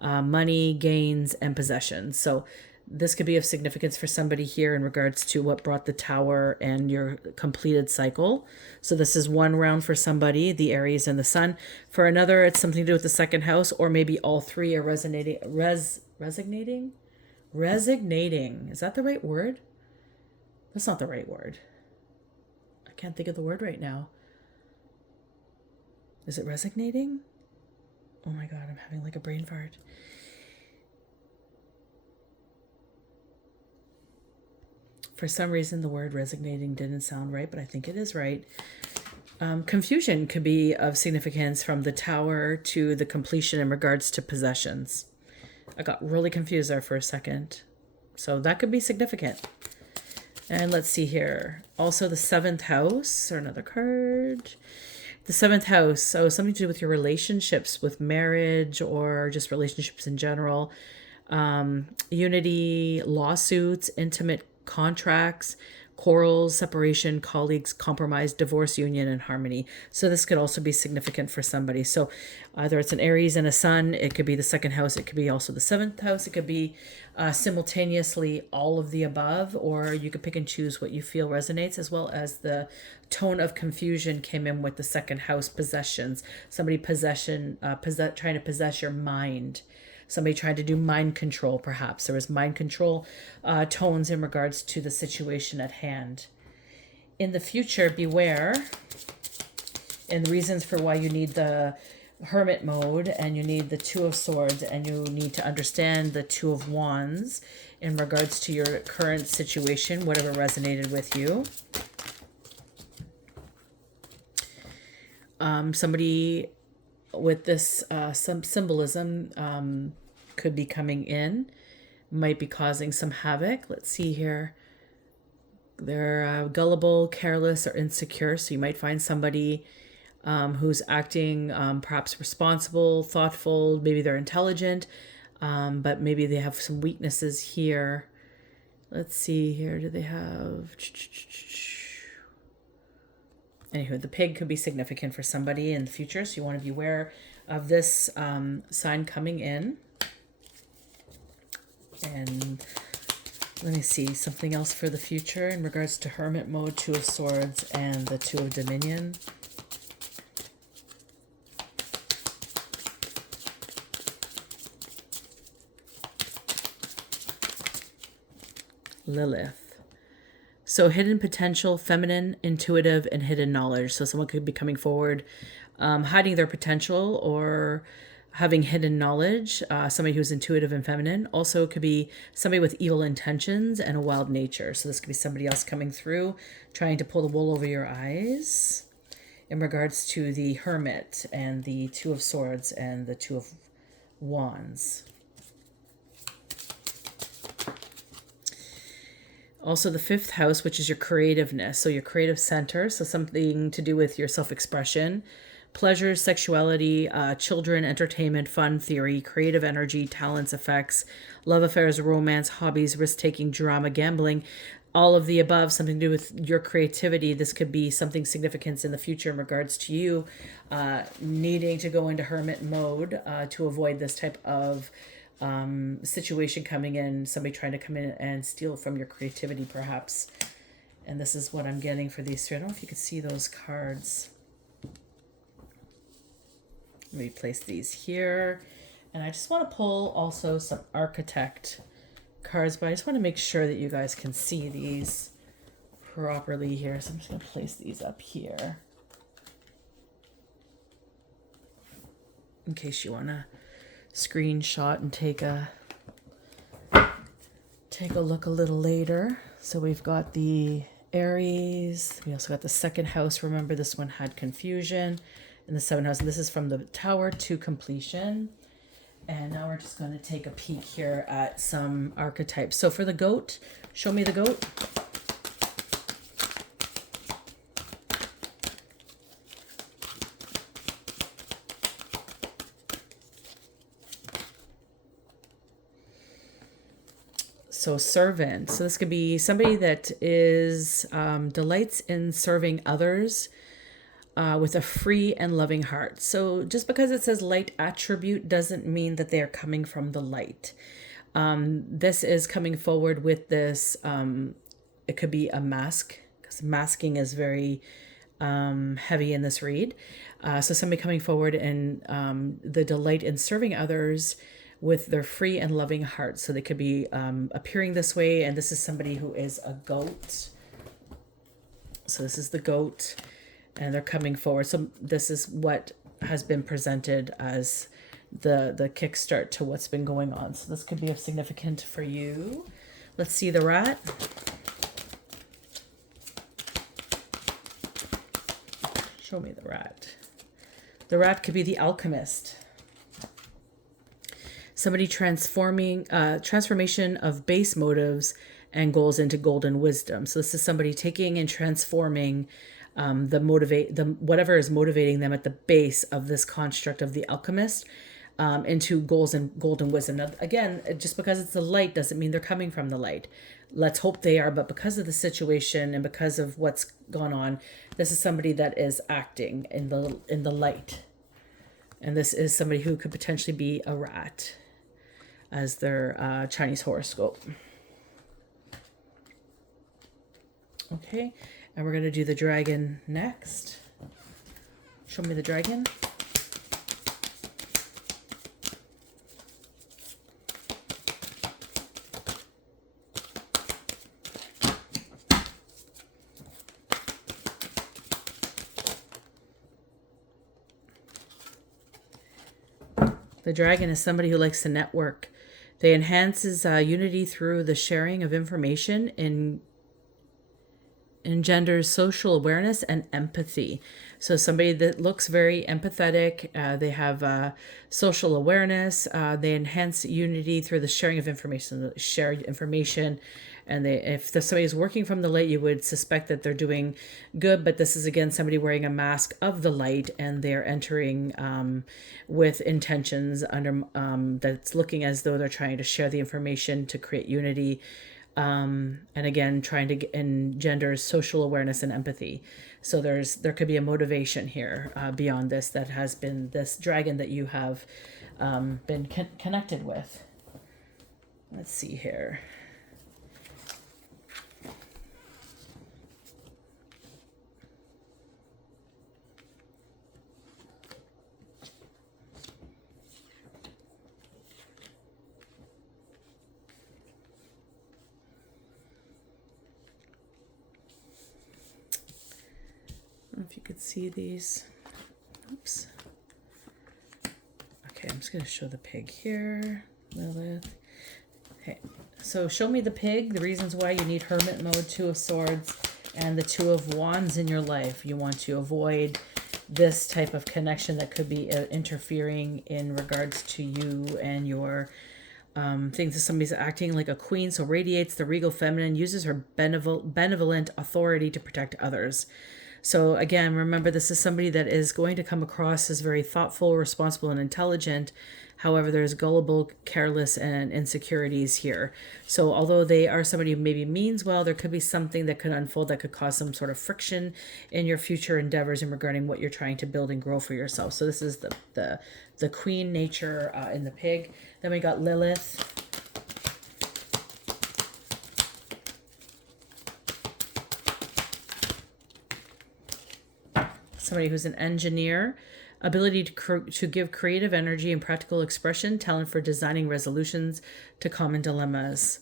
money, gains, and possessions. So this could be of significance for somebody here in regards to what brought the tower and your completed cycle. So this is one round for somebody, the Aries and the Sun. For another, it's something to do with the second house, or maybe all three are resonating. Resignating? Is that the right word? That's not the right word. I can't think of the word right now. Is it resignating? Oh my God, I'm having like a brain fart. For some reason, the word resignating didn't sound right, but I think it is right. Confusion could be of significance from the tower to the completion in regards to possessions. I got really confused there for a second. So that could be significant. And let's see here. Also the seventh house, or another card. The seventh house, so something to do with your relationships, with marriage or just relationships in general. Unity, lawsuits, intimate contracts, quarrels, separation, colleagues, compromise, divorce, union, and harmony. So this could also be significant for somebody. So either it's an Aries and a Sun, it could be the second house, it could be also the seventh house, it could be simultaneously all of the above, or you could pick and choose what you feel resonates, as well as the tone of confusion came in with the second house possessions. Somebody trying to possess your mind. Somebody trying to do mind control, perhaps. There was mind control tones in regards to the situation at hand. In the future, beware. And the reasons for why you need the Hermit mode and you need the Two of Swords and you need to understand the Two of Wands in regards to your current situation, whatever resonated with you. Somebody with this some symbolism could be coming in, might be causing some havoc. Let's see here. They're gullible, careless, or insecure. So you might find somebody who's acting perhaps responsible, thoughtful. Maybe they're intelligent, but maybe they have some weaknesses here. Let's see here. Do they have... Anywho, the pig could be significant for somebody in the future, so you want to be aware of this sign coming in. And let me see, something else for the future in regards to Hermit mode, Two of Swords, and the Two of Dominion. Lilith. So hidden potential, feminine, intuitive, and hidden knowledge. So someone could be coming forward, hiding their potential or having hidden knowledge. Somebody who's intuitive and feminine. Also could be somebody with evil intentions and a wild nature. So this could be somebody else coming through, trying to pull the wool over your eyes in regards to the Hermit and the Two of Swords and the Two of Wands. Also the fifth house, which is your creativeness. So your creative center. So something to do with your self-expression, pleasure, sexuality, children, entertainment, fun, theory, creative energy, talents, effects, love affairs, romance, hobbies, risk-taking, drama, gambling. all of the above, something to do with your creativity. This could be something significant in the future in regards to you needing to go into hermit mode to avoid this type of situation coming in, somebody trying to come in and steal from your creativity perhaps. And this is what I'm getting for these three. I don't know if you could see those cards. Let me place these here. And I just want to pull also some architect cards, but I just want to make sure that you guys can see these properly here. So I'm just going to place these up here in case you want to screenshot and take a look a little later. So we've got the Aries. We also got the second house. Remember, this one had confusion in the seventh house. And this is from the Tower to completion. And now we're just going to take a peek here at some archetypes. So for the goat, show me the goat. So servant. So this could be somebody that is delights in serving others with a free and loving heart. So just because it says light attribute doesn't mean that they are coming from the light. This is coming forward with this. It could be a mask, because masking is very heavy in this read. So somebody coming forward and the delight in serving others with their free and loving heart. So they could be appearing this way. And this is somebody who is a goat. So this is the goat. And they're coming forward. So this is what has been presented as the kickstart to what's been going on. So this could be significant for you. Let's see the rat. Show me the rat. The rat could be the alchemist. Somebody transformation of base motives and goals into golden wisdom. So this is somebody taking and transforming whatever is motivating them at the base of this construct of the alchemist into goals and golden wisdom. Now, again, just because it's the light doesn't mean they're coming from the light. Let's hope they are, but because of the situation and because of what's gone on, this is somebody that is acting in the light. And this is somebody who could potentially be a rat as their Chinese horoscope. Okay. And we're going to do the dragon next. Show me the dragon. The dragon is somebody who likes to network. They enhances unity through the sharing of information and engenders social awareness and empathy. So somebody that looks very empathetic, they have social awareness, they enhance unity through the sharing of information, shared information. And if somebody is working from the light, you would suspect that they're doing good. But this is, again, somebody wearing a mask of the light, and they're entering with intentions under that's looking as though they're trying to share the information to create unity. And again, trying to engender social awareness and empathy. So there could be a motivation here beyond this that has been this dragon that you have been connected with. Let's see here. If you could see these. Oops. Okay, I'm just going to show the pig here. Lilith. Okay, so show me the pig, the reasons why you need hermit mode, Two of Swords, and the Two of Wands in your life. You want to avoid this type of connection that could be interfering in regards to you and your things. That somebody's acting like a queen, so radiates the regal feminine, uses her benevolent authority to protect others. So again, remember, this is somebody that is going to come across as very thoughtful, responsible, and intelligent. However, there's gullible, careless, and insecurities here. So although they are somebody who maybe means well, there could be something that could unfold that could cause some sort of friction in your future endeavors and regarding what you're trying to build and grow for yourself. So this is the queen nature in the pig. Then we got Lilith. Somebody who's an engineer, ability to give creative energy and practical expression, talent for designing resolutions to common dilemmas.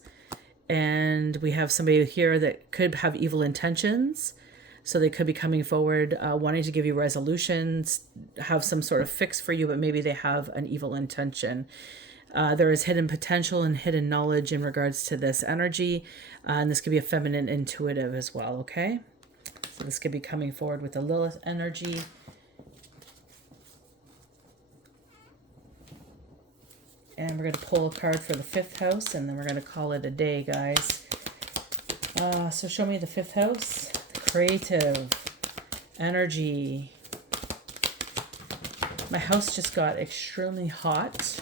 And we have somebody here that could have evil intentions. So they could be coming forward wanting to give you resolutions, have some sort of fix for you, but maybe they have an evil intention. There is hidden potential and hidden knowledge in regards to this energy. And this could be a feminine intuitive as well, okay? So this could be coming forward with the Lilith energy. And we're going to pull a card for the 5th house, and then we're going to call it a day, guys. So show me the 5th house. The creative energy. My house just got extremely hot.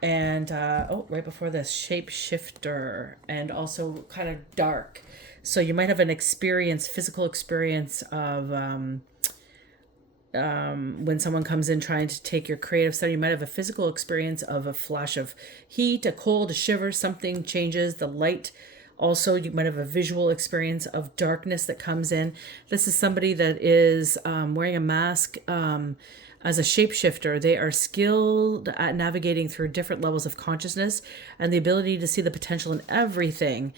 And, right before this, shapeshifter. And also kind of dark. So you might have an experience, physical experience of when someone comes in trying to take your creative stuff. You might have a physical experience of a flash of heat, a cold, a shiver, something changes, the light. Also, you might have a visual experience of darkness that comes in. This is somebody that is wearing a mask as a shapeshifter. They are skilled at navigating through different levels of consciousness and the ability to see the potential in everything.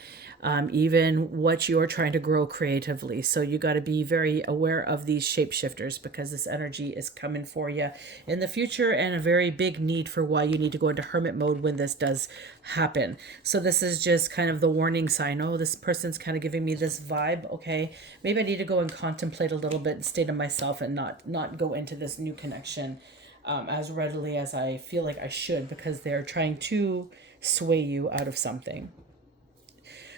Even what you're trying to grow creatively. So you got to be very aware of these shapeshifters because this energy is coming for you in the future, and a very big need for why you need to go into hermit mode when this does happen. So this is just kind of the warning sign. Oh, this person's kind of giving me this vibe. Okay, maybe I need to go and contemplate a little bit and stay to myself and not go into this new connection as readily as I feel like I should, because they're trying to sway you out of something.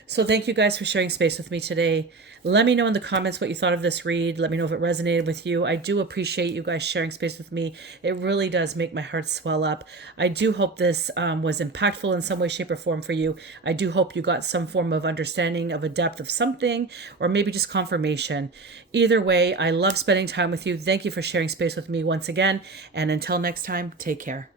So thank you guys for sharing space with me today. Let me know in the comments what you thought of this read. Let me know if it resonated with you. I do appreciate you guys sharing space with me. It really does make my heart swell up. I do hope this was impactful in some way, shape, or form for you. I do hope you got some form of understanding of a depth of something, or maybe just confirmation. Either way, I love spending time with you. Thank you for sharing space with me once again. And until next time, take care.